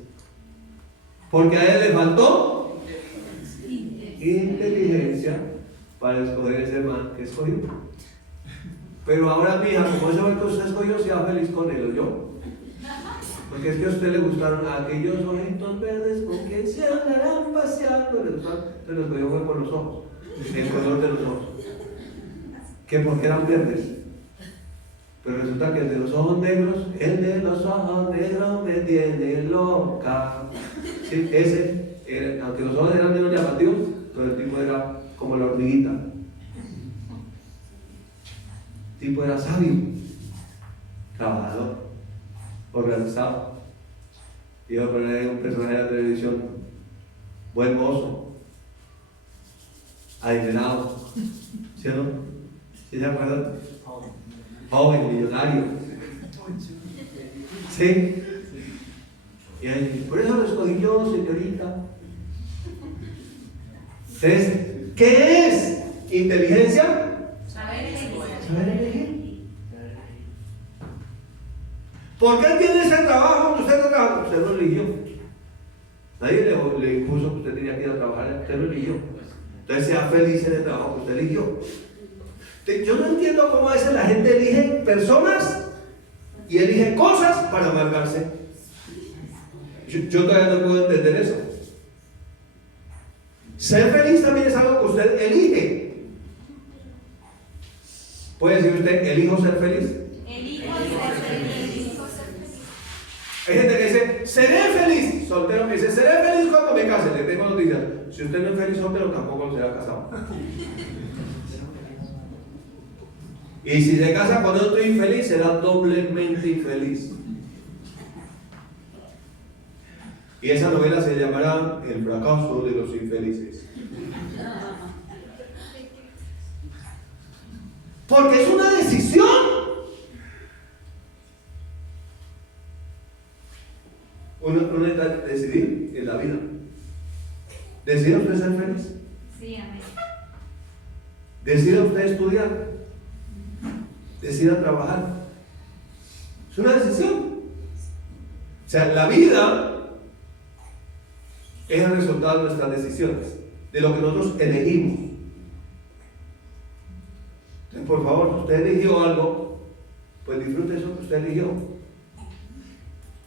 Porque a él le faltó inteligencia para escoger ese man que escogió. Pero ahora, mija, como ese man que usted escogió, sea feliz con él o yo. Porque es que a usted le gustaron aquellos ojitos verdes con que se andarán paseando. Le gustaron, entonces los veo fue por los ojos, el color de los ojos. Que porque eran verdes. Pero resulta que el de los ojos negros me tiene loca. Sí, ese, aunque los ojos eran menos llamativos, pero el tipo era como la hormiguita. El tipo era sabio, trabajador, organizado. Iba a poner ahí un personaje de la televisión, buen mozo, adinerado, ¿sí o no? ¿Sí se acuerdan? Joven, millonario. ¿Sí? Y ahí, por eso lo escogí yo, señorita. Entonces, ¿qué es inteligencia? Saber elegir. Saber elegir. ¿Por qué tiene ese trabajo que usted no trabaja? Usted lo eligió. Nadie le impuso que usted tenía que ir a trabajar, usted lo eligió. Entonces sea feliz en el trabajo que usted eligió. Yo no entiendo cómo a veces la gente elige personas y elige cosas para amargarse. Yo todavía no puedo entender eso. Ser feliz también es algo que usted elige. ¿Puede decir usted, elijo ser feliz? Elijo ser feliz. Hay gente que dice, seré feliz. Soltero que dice, seré feliz cuando me case. Le tengo noticias. Si usted no es feliz soltero, tampoco será casado. Y si se casa con otro infeliz, será doblemente infeliz. Y esa novela se llamará El fracaso de los infelices. Porque es una decisión. Uno necesita decidir en la vida. ¿Decide usted ser feliz? Sí, amén. ¿Decide usted estudiar? ¿Decida trabajar? Es una decisión. O sea, la vida es el resultado de nuestras decisiones, de lo que nosotros elegimos. Entonces, por favor, si usted eligió algo, pues disfrute eso que usted eligió.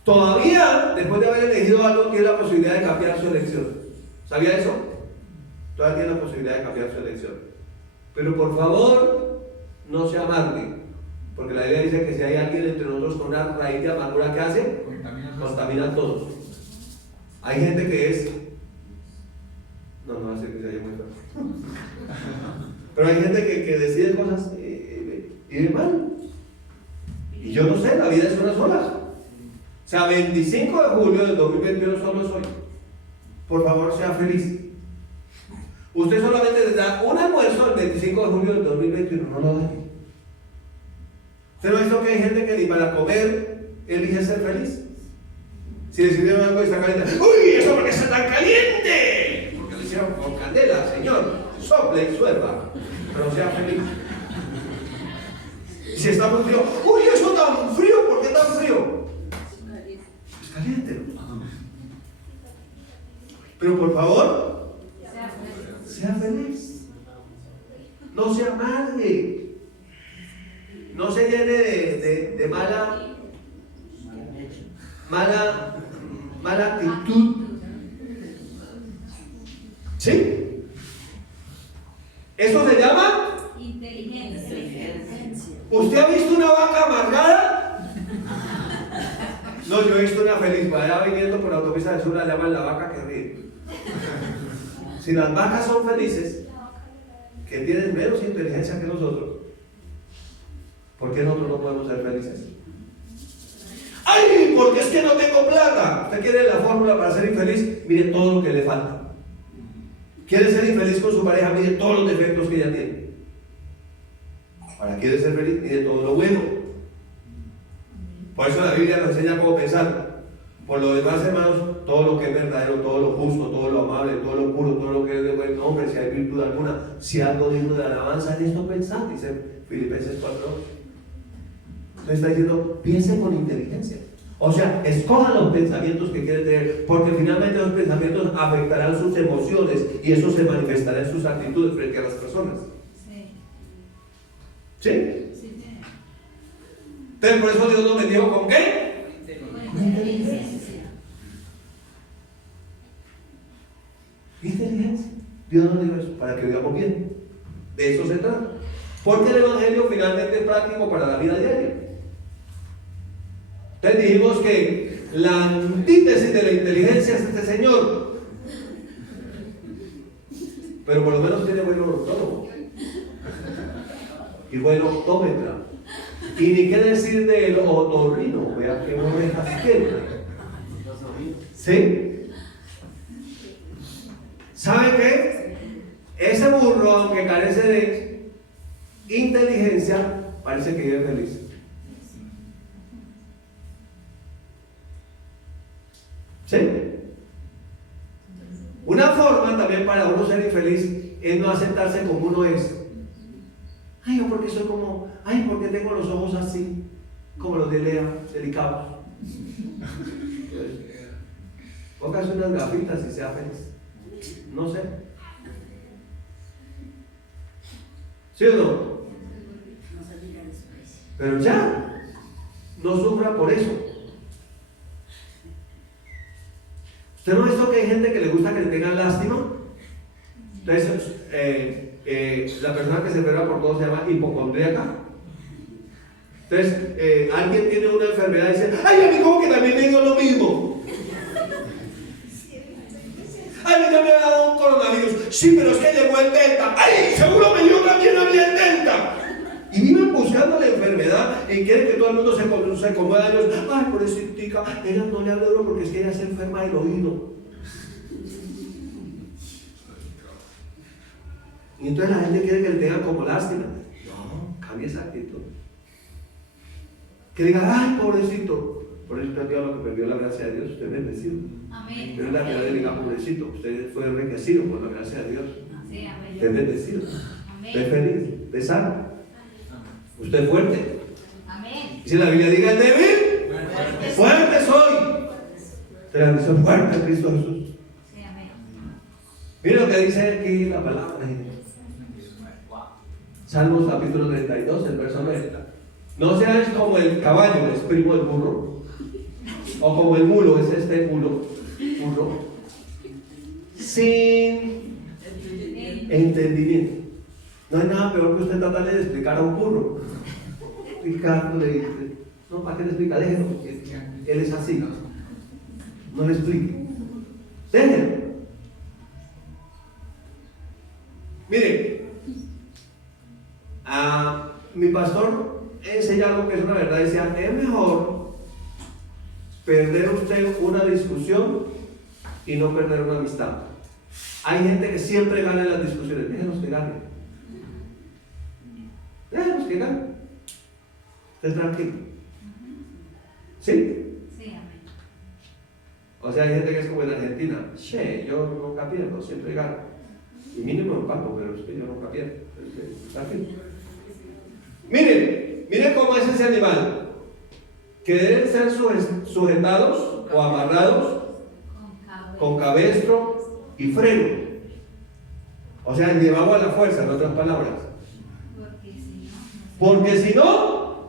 Todavía, después de haber elegido algo, tiene la posibilidad de cambiar su elección. ¿Sabía eso? Todavía tiene la posibilidad de cambiar su elección. Pero por favor, no se amargue. Porque la Biblia dice que si hay alguien entre nosotros con una raíz de amargura, ¿qué hace? Contamina a todos. Hay gente que es... No hace que se haya muerto. Pero hay gente que decide cosas y de mal. Y yo no sé, la vida es una sola. O sea, 25 de julio del 2021 solo es hoy. Por favor, sea feliz. Usted solamente le da un almuerzo el 25 de julio del 2021, no lo deje. ¿Usted no ha visto que hay gente que ni para comer elige ser feliz? Si decidieron algo y está caliente, ¡uy! ¿Eso por qué está tan caliente? Porque lo hicieron con candela, señor. Sople y suelva, pero sea feliz. Y si está muy frío, ¡uy! ¿Eso tan frío? ¿Por qué tan frío? Es caliente. Pero por favor, sea feliz. No se amargue. No se llene de mala actitud. ¿Sí? Eso se llama Inteligencia. ¿Usted ha visto una vaca amargada? No, yo he visto una feliz. Vaya viniendo por la autopista del sur, la llaman la vaca que ríe. Si las vacas son felices, que tienen menos inteligencia que nosotros, ¿por qué nosotros no podemos ser felices? ¡Ay! Porque es que no tengo plata. ¿Usted quiere la fórmula para ser infeliz? Mire todo lo que le falta. ¿Quiere ser infeliz con su pareja? Mire todos los defectos que ella tiene. Ahora, ¿quiere ser feliz? Mire todo lo bueno. Por eso la Biblia nos enseña cómo pensar. Por lo demás, hermanos, todo lo que es verdadero, todo lo justo, todo lo amable, todo lo puro, todo lo que es de buen nombre, si hay virtud alguna, si algo digno de alabanza, en esto pensad, dice Filipenses 4:8. Entonces está diciendo, piense con inteligencia. O sea, escoja los pensamientos que quiere tener, porque finalmente los pensamientos afectarán sus emociones y eso se manifestará en sus actitudes frente a las personas. ¿Sí? Sí. Entonces por eso Dios nos bendijo con ¿qué? Con inteligencia. Inteligencia. Dios nos dio eso para que vivamos bien. De eso se trata. Porque el Evangelio finalmente es práctico para la vida diaria. Entonces dijimos que la antítesis de la inteligencia es este señor. Pero por lo menos tiene buen odontólogo y buen optómetra. Y ni qué decir del otorrino. Vea qué orejas tiene. ¿Sí? ¿Sabe qué? Ese burro, aunque carece de inteligencia, parece que vive feliz. ¿Sí? Una forma también para uno ser infeliz es no aceptarse como uno es. Ay, yo porque soy como, ay, porque tengo los ojos así, como los de Lea, delicados. Póngase unas gafitas y sea feliz. No sé. ¿Sí o no? Pero ya, no sufra por eso. ¿Usted no ha visto que hay gente que le gusta que le tengan lástima? Entonces, la persona que se enferma por todo se llama hipocondríaca. Entonces, alguien tiene una enfermedad y dice, ay, a mí como que también tengo lo mismo. Ay, a mí ya me ha dado un coronavirus. Sí, pero es que llegó el Delta. Ay, seguro me dio también a mí el Delta. Y viven buscando la enfermedad y quieren que todo el mundo se acomoda a ellos. Ay, por eso tica, ella no le habla duro porque es que ella se enferma del oído. Y entonces la gente quiere que le tengan como lástima. No, cambie esa actitud. Que diga, ay, pobrecito. Por eso usted dio lo que perdió la gracia de Dios, usted es bendecido. Amén. Pero es la que le diga, pobrecito, usted fue enriquecido por la gracia de Dios. Sí, amén. Usted es bendecido. Amén. Usted es feliz, usted es sano. Usted es fuerte. Amén. Y si la Biblia diga, es débil, fuerte soy. Usted es fuerte en Cristo Jesús. Sí, amén. Mira lo que dice aquí la palabra. Salmos capítulo 32, el verso 9. No seas como el caballo, es primo del burro. O como el mulo, es este mulo. Burro. Sin entendimiento. No hay nada peor que usted tratarle de explicar a un burro. Explicándole, dice, no, ¿para qué le explica? Déjelo, porque él es así. No le explique. Déjelo. Mire, mi pastor enseña algo que es una verdad. Decía, es mejor perder usted una discusión y no perder una amistad. Hay gente que siempre gana en las discusiones. Déjenos que gane. Déjenos que gane. Esté tranquilo. ¿Sí? Sí, amén. O sea, hay gente que es como en Argentina. Che, yo nunca pierdo, siempre gano. Y mínimo empato, pero es que yo nunca pierdo. Tranquilo. Miren cómo es ese animal. Que deben ser sujetados o amarrados con cabestro y freno. O sea, llevamos a la fuerza, en otras palabras. Porque si no,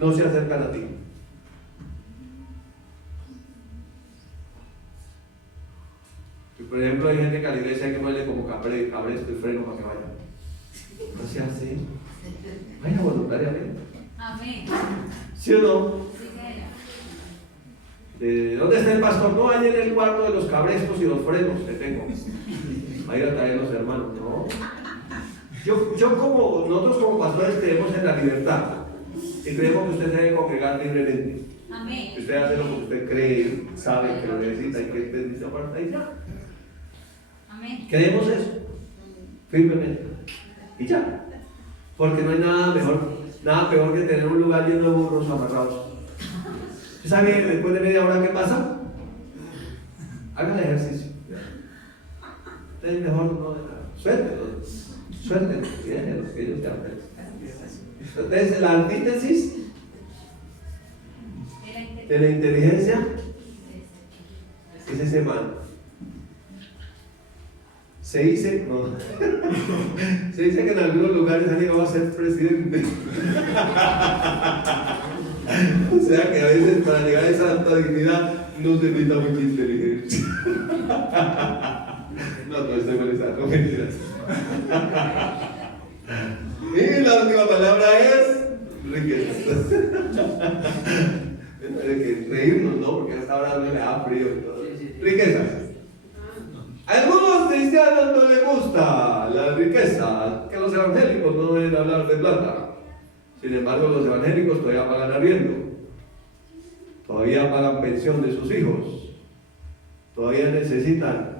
no se acercan a ti. Por ejemplo, hay gente que a la iglesia hay que ponerle como cabresto y freno para que vaya. No se hace. Vaya voluntariamente. Amén. ¿Sí o no? Sí, señor. ¿Dónde está el pastor? No, hay en el cuarto de los cabrestos y los frenos que tengo. Ahí a traer los hermanos. No. Nosotros como pastores creemos en la libertad. Y creemos que usted debe congregar libremente. Amén. Que usted hace lo que usted cree, sabe que lo necesita y que usted dice, bueno, ahí ya. Amén. Creemos eso. Firmemente. Y ya. Porque no hay nada peor que tener un lugar lleno de burros amarrados. ¿Usted sabe después de media hora qué pasa? Hagan el ejercicio. Es mejor no dejar. Suéltenlos, y déjenlos que ellos sean felices. Entonces, la antítesis de la inteligencia es ese man. Se dice que en algunos lugares ha llegado a ser presidente. O sea que a veces para llegar a esa alta dignidad no se necesita mucha inteligencia. No estoy molestando, mentiras. Y la última palabra es riqueza. Hay que reírnos, ¿no? Porque hasta ahora no le da frío y todo. Riqueza. A algunos cristianos no les gusta la riqueza, que los evangélicos no deben hablar de plata. Sin embargo, los evangélicos todavía pagan arriendo, todavía pagan pensión de sus hijos, todavía necesitan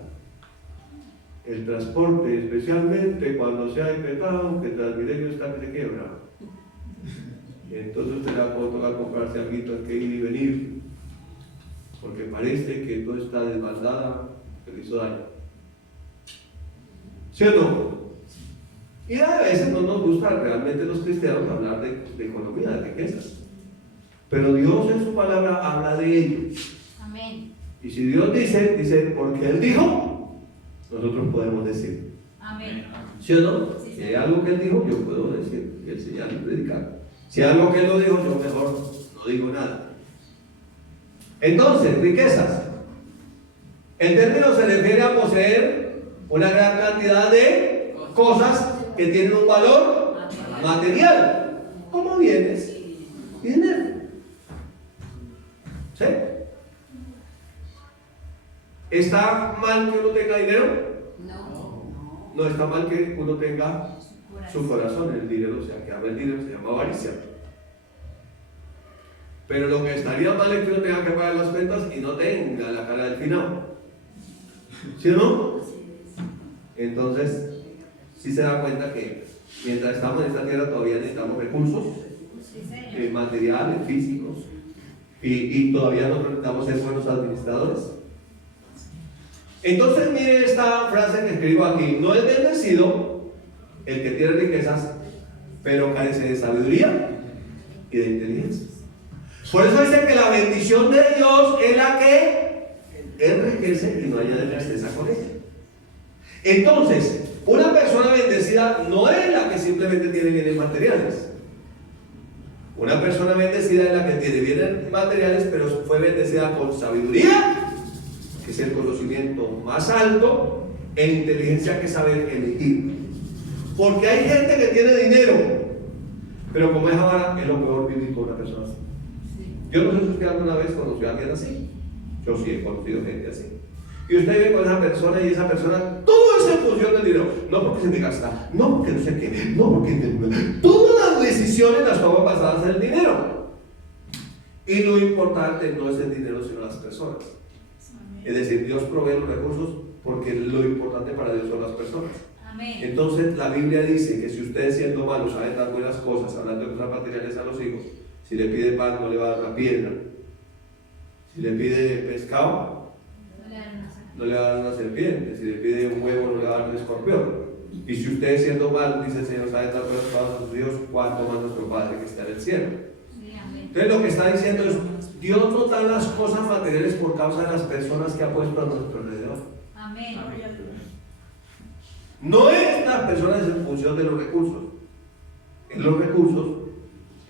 el transporte, especialmente cuando se ha decretado que Transmilenio está que se quiebra. Entonces usted le va a tocar comprarse algo que ir y venir, porque parece que todo está desbandada, que le hizo daño. ¿Sí o no? Y a veces no nos gusta realmente los cristianos hablar de economía, de riquezas. Pero Dios en su palabra habla de ello. Amén. Y si Dios dice, porque Él dijo, nosotros podemos decir. Amén. ¿Sí o no? Sí. Si hay algo que Él dijo, yo puedo decir y enseñar y predicar. Si hay algo que Él no dijo, yo mejor no digo nada. Entonces, riquezas. El término se refiere a poseer una gran cantidad de cosas que tienen un valor material, como bienes y dinero. ¿Sí? ¿Está mal que uno tenga dinero? No. No está mal que uno tenga su corazón, el dinero, o sea, que habla el dinero, se llama avaricia. Pero lo que estaría mal es que uno tenga que pagar las cuentas y no tenga la cara del final. ¿Sí o no? Entonces, sí se da cuenta que mientras estamos en esta tierra todavía necesitamos recursos materiales, físicos, y todavía nos necesitamos ser buenos administradores. Entonces, mire esta frase que escribo aquí: no es bendecido el que tiene riquezas, pero carece de sabiduría y de inteligencia. Por eso dice que la bendición de Dios es la que enriquece y no haya de tristeza con ella. Entonces, una persona bendecida no es la que simplemente tiene bienes materiales. Una persona bendecida es la que tiene bienes materiales, pero fue bendecida con sabiduría, que es el conocimiento más alto, e inteligencia, que sabe elegir. Porque hay gente que tiene dinero, pero como es ahora, es lo peor vivir con una persona así. Yo no sé si usted alguna vez conoció a alguien así. Yo sí he conocido gente así. Y usted vive con esa persona y esa persona, todo es en función del dinero. No porque se me gasta, no porque no sé qué, no porque todas las decisiones las toman basadas en el dinero. Y lo importante no es el dinero, sino las personas. Es decir, Dios provee los recursos porque lo importante para Dios son las personas. Amén. Entonces la Biblia dice que si ustedes, siendo malos, saben dar buenas cosas, hablando de cosas materiales a los hijos, si le pide pan no le va a dar una piedra, si le pide pescado no le va a dar una serpiente, si le pide un huevo no le va a dar un escorpión. Y si ustedes, siendo malos, dice el Señor, saben dar buenas cosas a sus hijos, ¿cuánto más nuestro Padre que está en el cielo? Sí, amén. Entonces lo que está diciendo es: Dios no da las cosas materiales por causa de las personas que ha puesto a nuestro alrededor. Amén. No es las personas en función de los recursos, es los recursos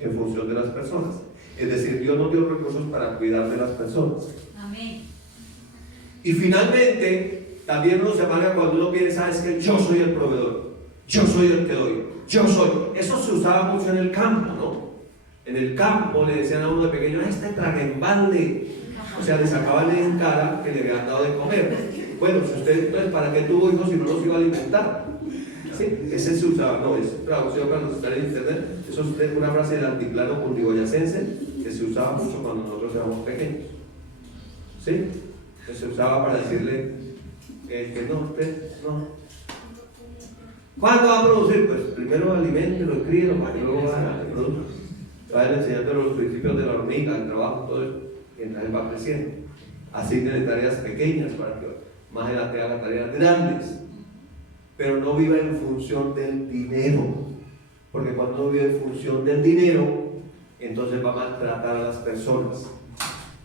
en función de las personas. Es decir, Dios nos dio recursos para cuidar de las personas. Amén. Y finalmente, también uno se amarga cuando uno piensa: es que yo soy el proveedor, yo soy el que doy, yo soy. Eso se usaba mucho en el campo, ¿no? En el campo le decían a uno de pequeño: este traga en balde. O sea, le sacaban en cara que le habían dado de comer. Bueno, si usted, entonces, ¿para qué tuvo hijos si no los iba a alimentar? ¿Sí? Ese se usaba, no, es traducido para los que están en internet. Eso es una frase del altiplano cundiboyacense que se usaba mucho cuando nosotros éramos pequeños. ¿Sí? Que se usaba para decirle que no, usted no. ¿Cuándo va a producir? Pues primero aliméntelo, críelo, para que luego produzca. Vayan enseñando los principios de la hormiga, el trabajo, todo eso, mientras él va creciendo. Asignenle tareas pequeñas para que más adelante haga tareas grandes. Pero no viva en función del dinero, porque cuando vive en función del dinero, entonces va a maltratar a las personas.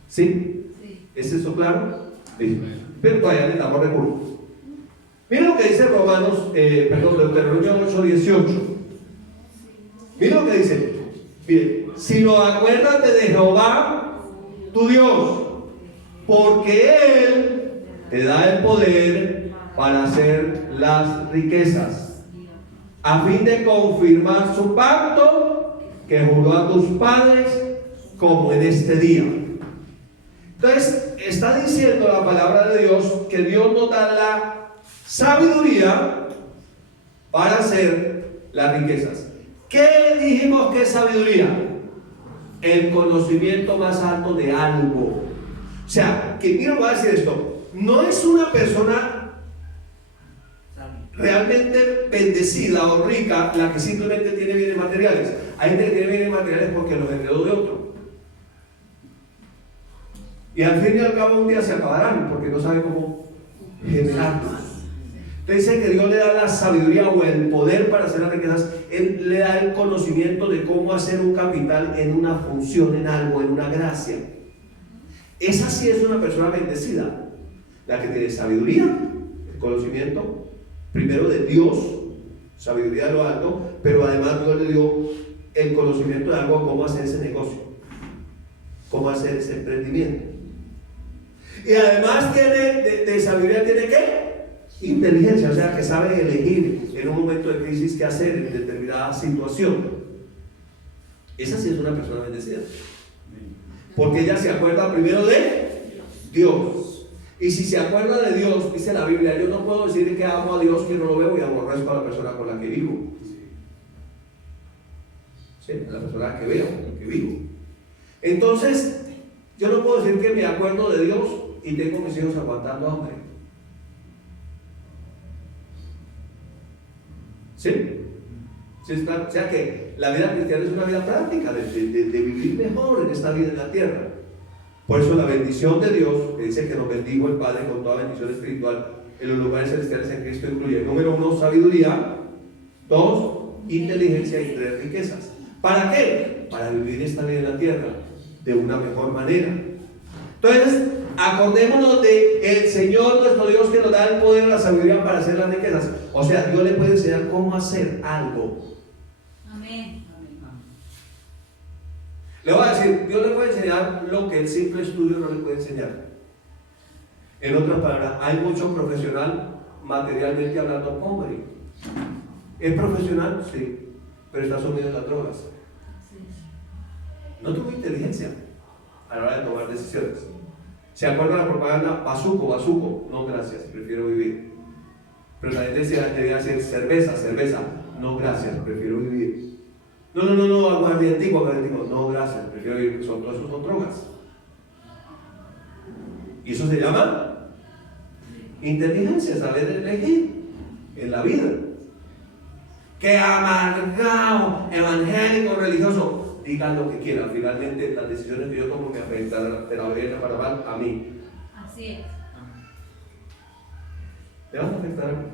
¿Sí? Sí. ¿Es eso claro? Sí. Pero todavía necesitamos recursos. Miren lo que dice Deuteronomio 8:18. Miren lo que dice. Miren, sino acuérdate de Jehová, tu Dios, porque Él te da el poder para hacer las riquezas, a fin de confirmar su pacto que juró a tus padres, como en este día. Entonces, está diciendo la palabra de Dios que Dios nos da la sabiduría para hacer las riquezas. ¿Qué dijimos que es sabiduría? El conocimiento más alto de algo. O sea, que mira, voy a decir esto, no es una persona realmente bendecida o rica la que simplemente tiene bienes materiales. Hay gente que tiene bienes materiales porque los heredó de otro. Y al fin y al cabo un día se acabarán porque no sabe cómo generarlos. Entonces dice que Dios le da la sabiduría o el poder para hacer las riquezas. Él le da el conocimiento de cómo hacer un capital en una función, en algo, en una gracia. Esa sí es una persona bendecida, la que tiene sabiduría, el conocimiento, primero de Dios, sabiduría de lo alto, pero además Dios le dio el conocimiento de algo, cómo hacer ese negocio, cómo hacer ese emprendimiento. Y además tiene, de sabiduría tiene ¿qué? Inteligencia, o sea que sabe elegir en un momento de crisis qué hacer en determinada situación. Esa sí es una persona bendecida, porque ella se acuerda primero de Dios. Y si se acuerda de Dios, dice la Biblia, yo no puedo decir que amo a Dios que no lo veo y aborrezco a la persona con la que vivo. ¿Sí? La persona que veo, con la que vivo. Entonces, yo no puedo decir que me acuerdo de Dios y tengo mis hijos aguantando hambre. ¿Sí? O sea que la vida cristiana es una vida práctica de vivir mejor en esta vida en la tierra. Por eso la bendición de Dios, que dice que nos bendijo el Padre con toda bendición espiritual en los lugares celestiales en Cristo, incluye: número 1, sabiduría; 2, inteligencia; y 3, riquezas. ¿Para qué? Para vivir esta vida en la tierra de una mejor manera. Entonces, acordémonos de el Señor nuestro Dios, que nos da el poder y la sabiduría para hacer las riquezas. O sea, Dios le puede enseñar cómo hacer algo. Amén. Le voy a decir, Dios le puede enseñar lo que el simple estudio no le puede enseñar. En otras palabras, hay mucho profesional materialmente hablando pobre. ¿Es profesional? Sí, pero está sumido en las drogas. No tuvo inteligencia a la hora de tomar decisiones. ¿Se acuerdan la propaganda? Bazuco, no gracias, prefiero vivir. Pero la gente debía decir cerveza, no gracias, prefiero vivir. No, aguardientico, no gracias, prefiero vivir. Todo eso son drogas. Y eso se llama inteligencia, saber elegir en la vida. Que amargado, evangélico, religioso, digan lo que quieran. Finalmente, las decisiones que yo tomo me afectan de la vida para mal a mí. Así es. ¿Te van a afectar a mí?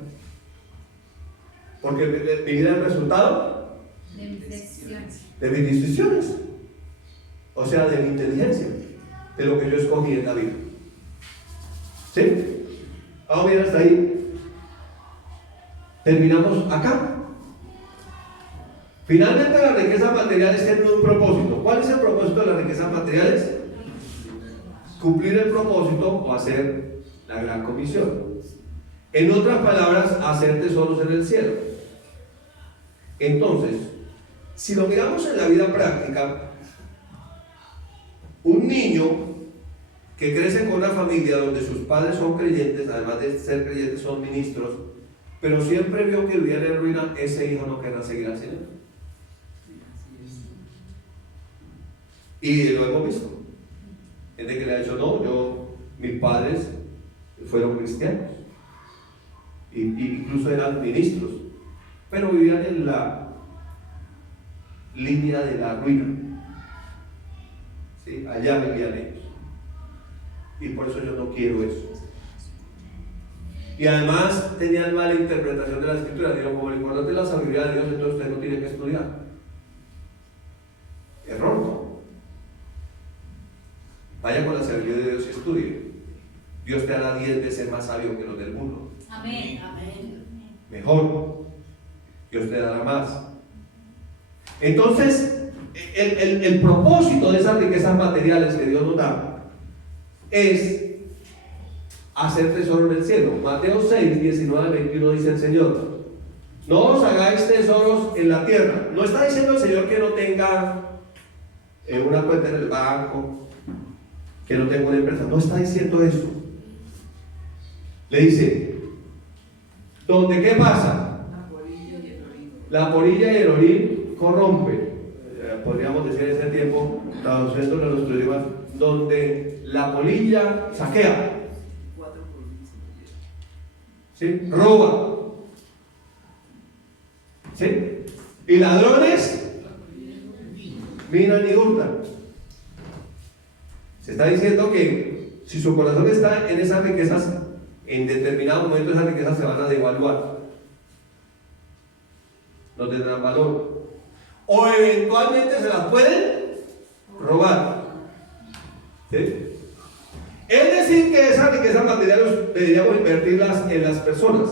Porque mi vida es el resultado De mis decisiones. de mis decisiones, o sea, de mi inteligencia, de lo que yo escogí en la vida. ¿Sí? Vamos bien hasta ahí. Terminamos acá. Finalmente, las riquezas materiales tienen un propósito. ¿Cuál es el propósito de las riquezas materiales? Cumplir el propósito o hacer la gran comisión. En otras palabras, hacer tesoros en el cielo. Entonces, si lo miramos en la vida práctica, un niño que crece con una familia donde sus padres son creyentes, además de ser creyentes son ministros, pero siempre vio que viviera en ruina, ese hijo no querrá seguir al Señor. Y lo hemos visto. Gente que le ha dicho, no, mis padres fueron cristianos, incluso eran ministros, pero vivían en la línea de la ruina. ¿Sí? Allá vivían ellos. Y por eso yo no quiero eso. Y además tenían mala interpretación de la escritura. Digo, como le importante es la sabiduría de Dios, entonces usted no tiene que estudiar. Error, ¿no? Vaya con la sabiduría de Dios y estudie. Dios te hará 10 veces más sabio que los del mundo. Amén. Mejor. Dios te dará más. Entonces, el propósito de esas riquezas materiales que Dios nos da es hacer tesoro en el cielo. Mateo 6, 19 al 21 dice el Señor: no os hagáis tesoros en la tierra. No está diciendo el Señor que no tenga una cuenta en el banco, que no tenga una empresa. No está diciendo eso. Le dice: ¿dónde qué pasa? La polilla y el orín corrompen. Podríamos decir en ese tiempo, traduciéndolo a nuestro idioma, donde la polilla saquea, ¿sí? Roba, ¿sí? Y ladrones minan y hurtan. Se está diciendo que si su corazón está en esas riquezas, en determinado momento esas riquezas se van a devaluar, no tendrán valor, o eventualmente se las pueden robar, ¿sí? Es decir, que esas riquezas materiales deberíamos invertirlas en las personas,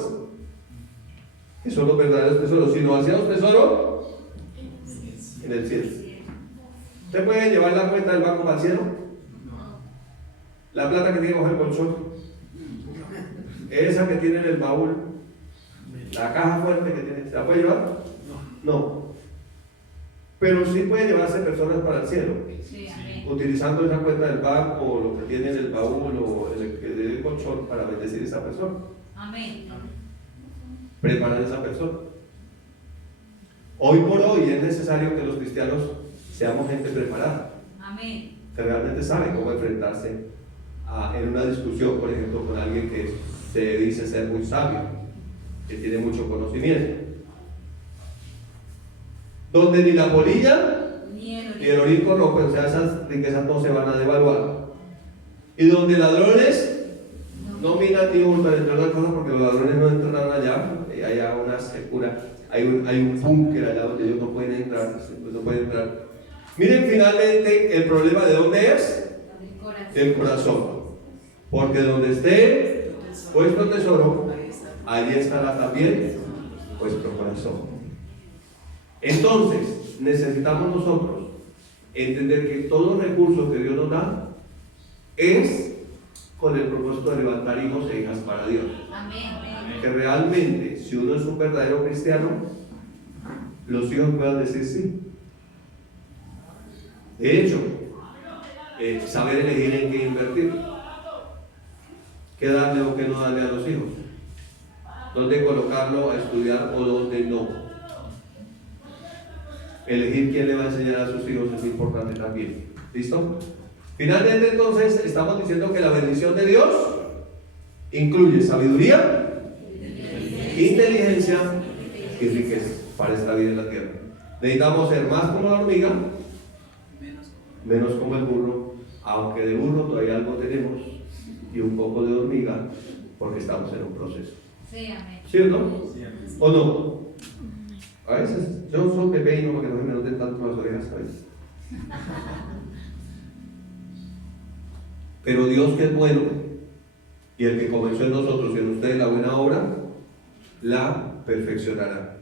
que son los verdaderos tesoros. Si no hacíamos tesoro en el cielo. ¿Usted puede llevar la cuenta del banco para el cielo? La plata que tiene bajo el colchón, esa que tiene en el baúl, la caja fuerte que tiene, ¿se la puede llevar? No. Pero sí puede llevarse personas para el cielo, Sí, amén. utilizando esa cuenta del banco, o lo que tiene en el baúl, o el colchón, para bendecir a esa persona, Amén. preparar a esa persona. Hoy por hoy es necesario que los cristianos seamos gente preparada, Amén. que realmente sabe cómo enfrentarse en una discusión, por ejemplo, con alguien que se dice ser muy sabio, que tiene mucho conocimiento, donde ni la polilla Ni el y el orín corrompen, o sea, esas riquezas no se van a devaluar, y donde ladrones no minan ni hurtan, entre otras cosas, porque los ladrones no entrarán allá, hay allá una secura, hay un búnker allá donde ellos no pueden entrar, no pueden entrar. Miren, finalmente el problema de dónde es, del corazón, porque donde esté vuestro tesoro, allí estará también vuestro corazón. Entonces necesitamos nosotros entender que todo recurso que Dios nos da es con el propósito de levantar hijos e hijas para Dios. Amén. Que realmente, si uno es un verdadero cristiano, los hijos puedan decir sí. De hecho, saber elegir en qué invertir, qué darle o qué no darle a los hijos, dónde colocarlo a estudiar o dónde no. Elegir quién le va a enseñar a sus hijos es importante también. ¿Listo? Finalmente, entonces, estamos diciendo que la bendición de Dios incluye sabiduría, inteligencia y riqueza para esta vida en la tierra. Necesitamos ser más como la hormiga, menos como el burro, aunque de burro todavía algo tenemos y un poco de hormiga, porque estamos en un proceso. Sí, amén. ¿Cierto? ¿O no? A veces yo soy bebé y no, para que no se me noten tanto las orejas a veces. Pero Dios, que es bueno, y el que comenzó en nosotros y en ustedes la buena obra, la perfeccionará.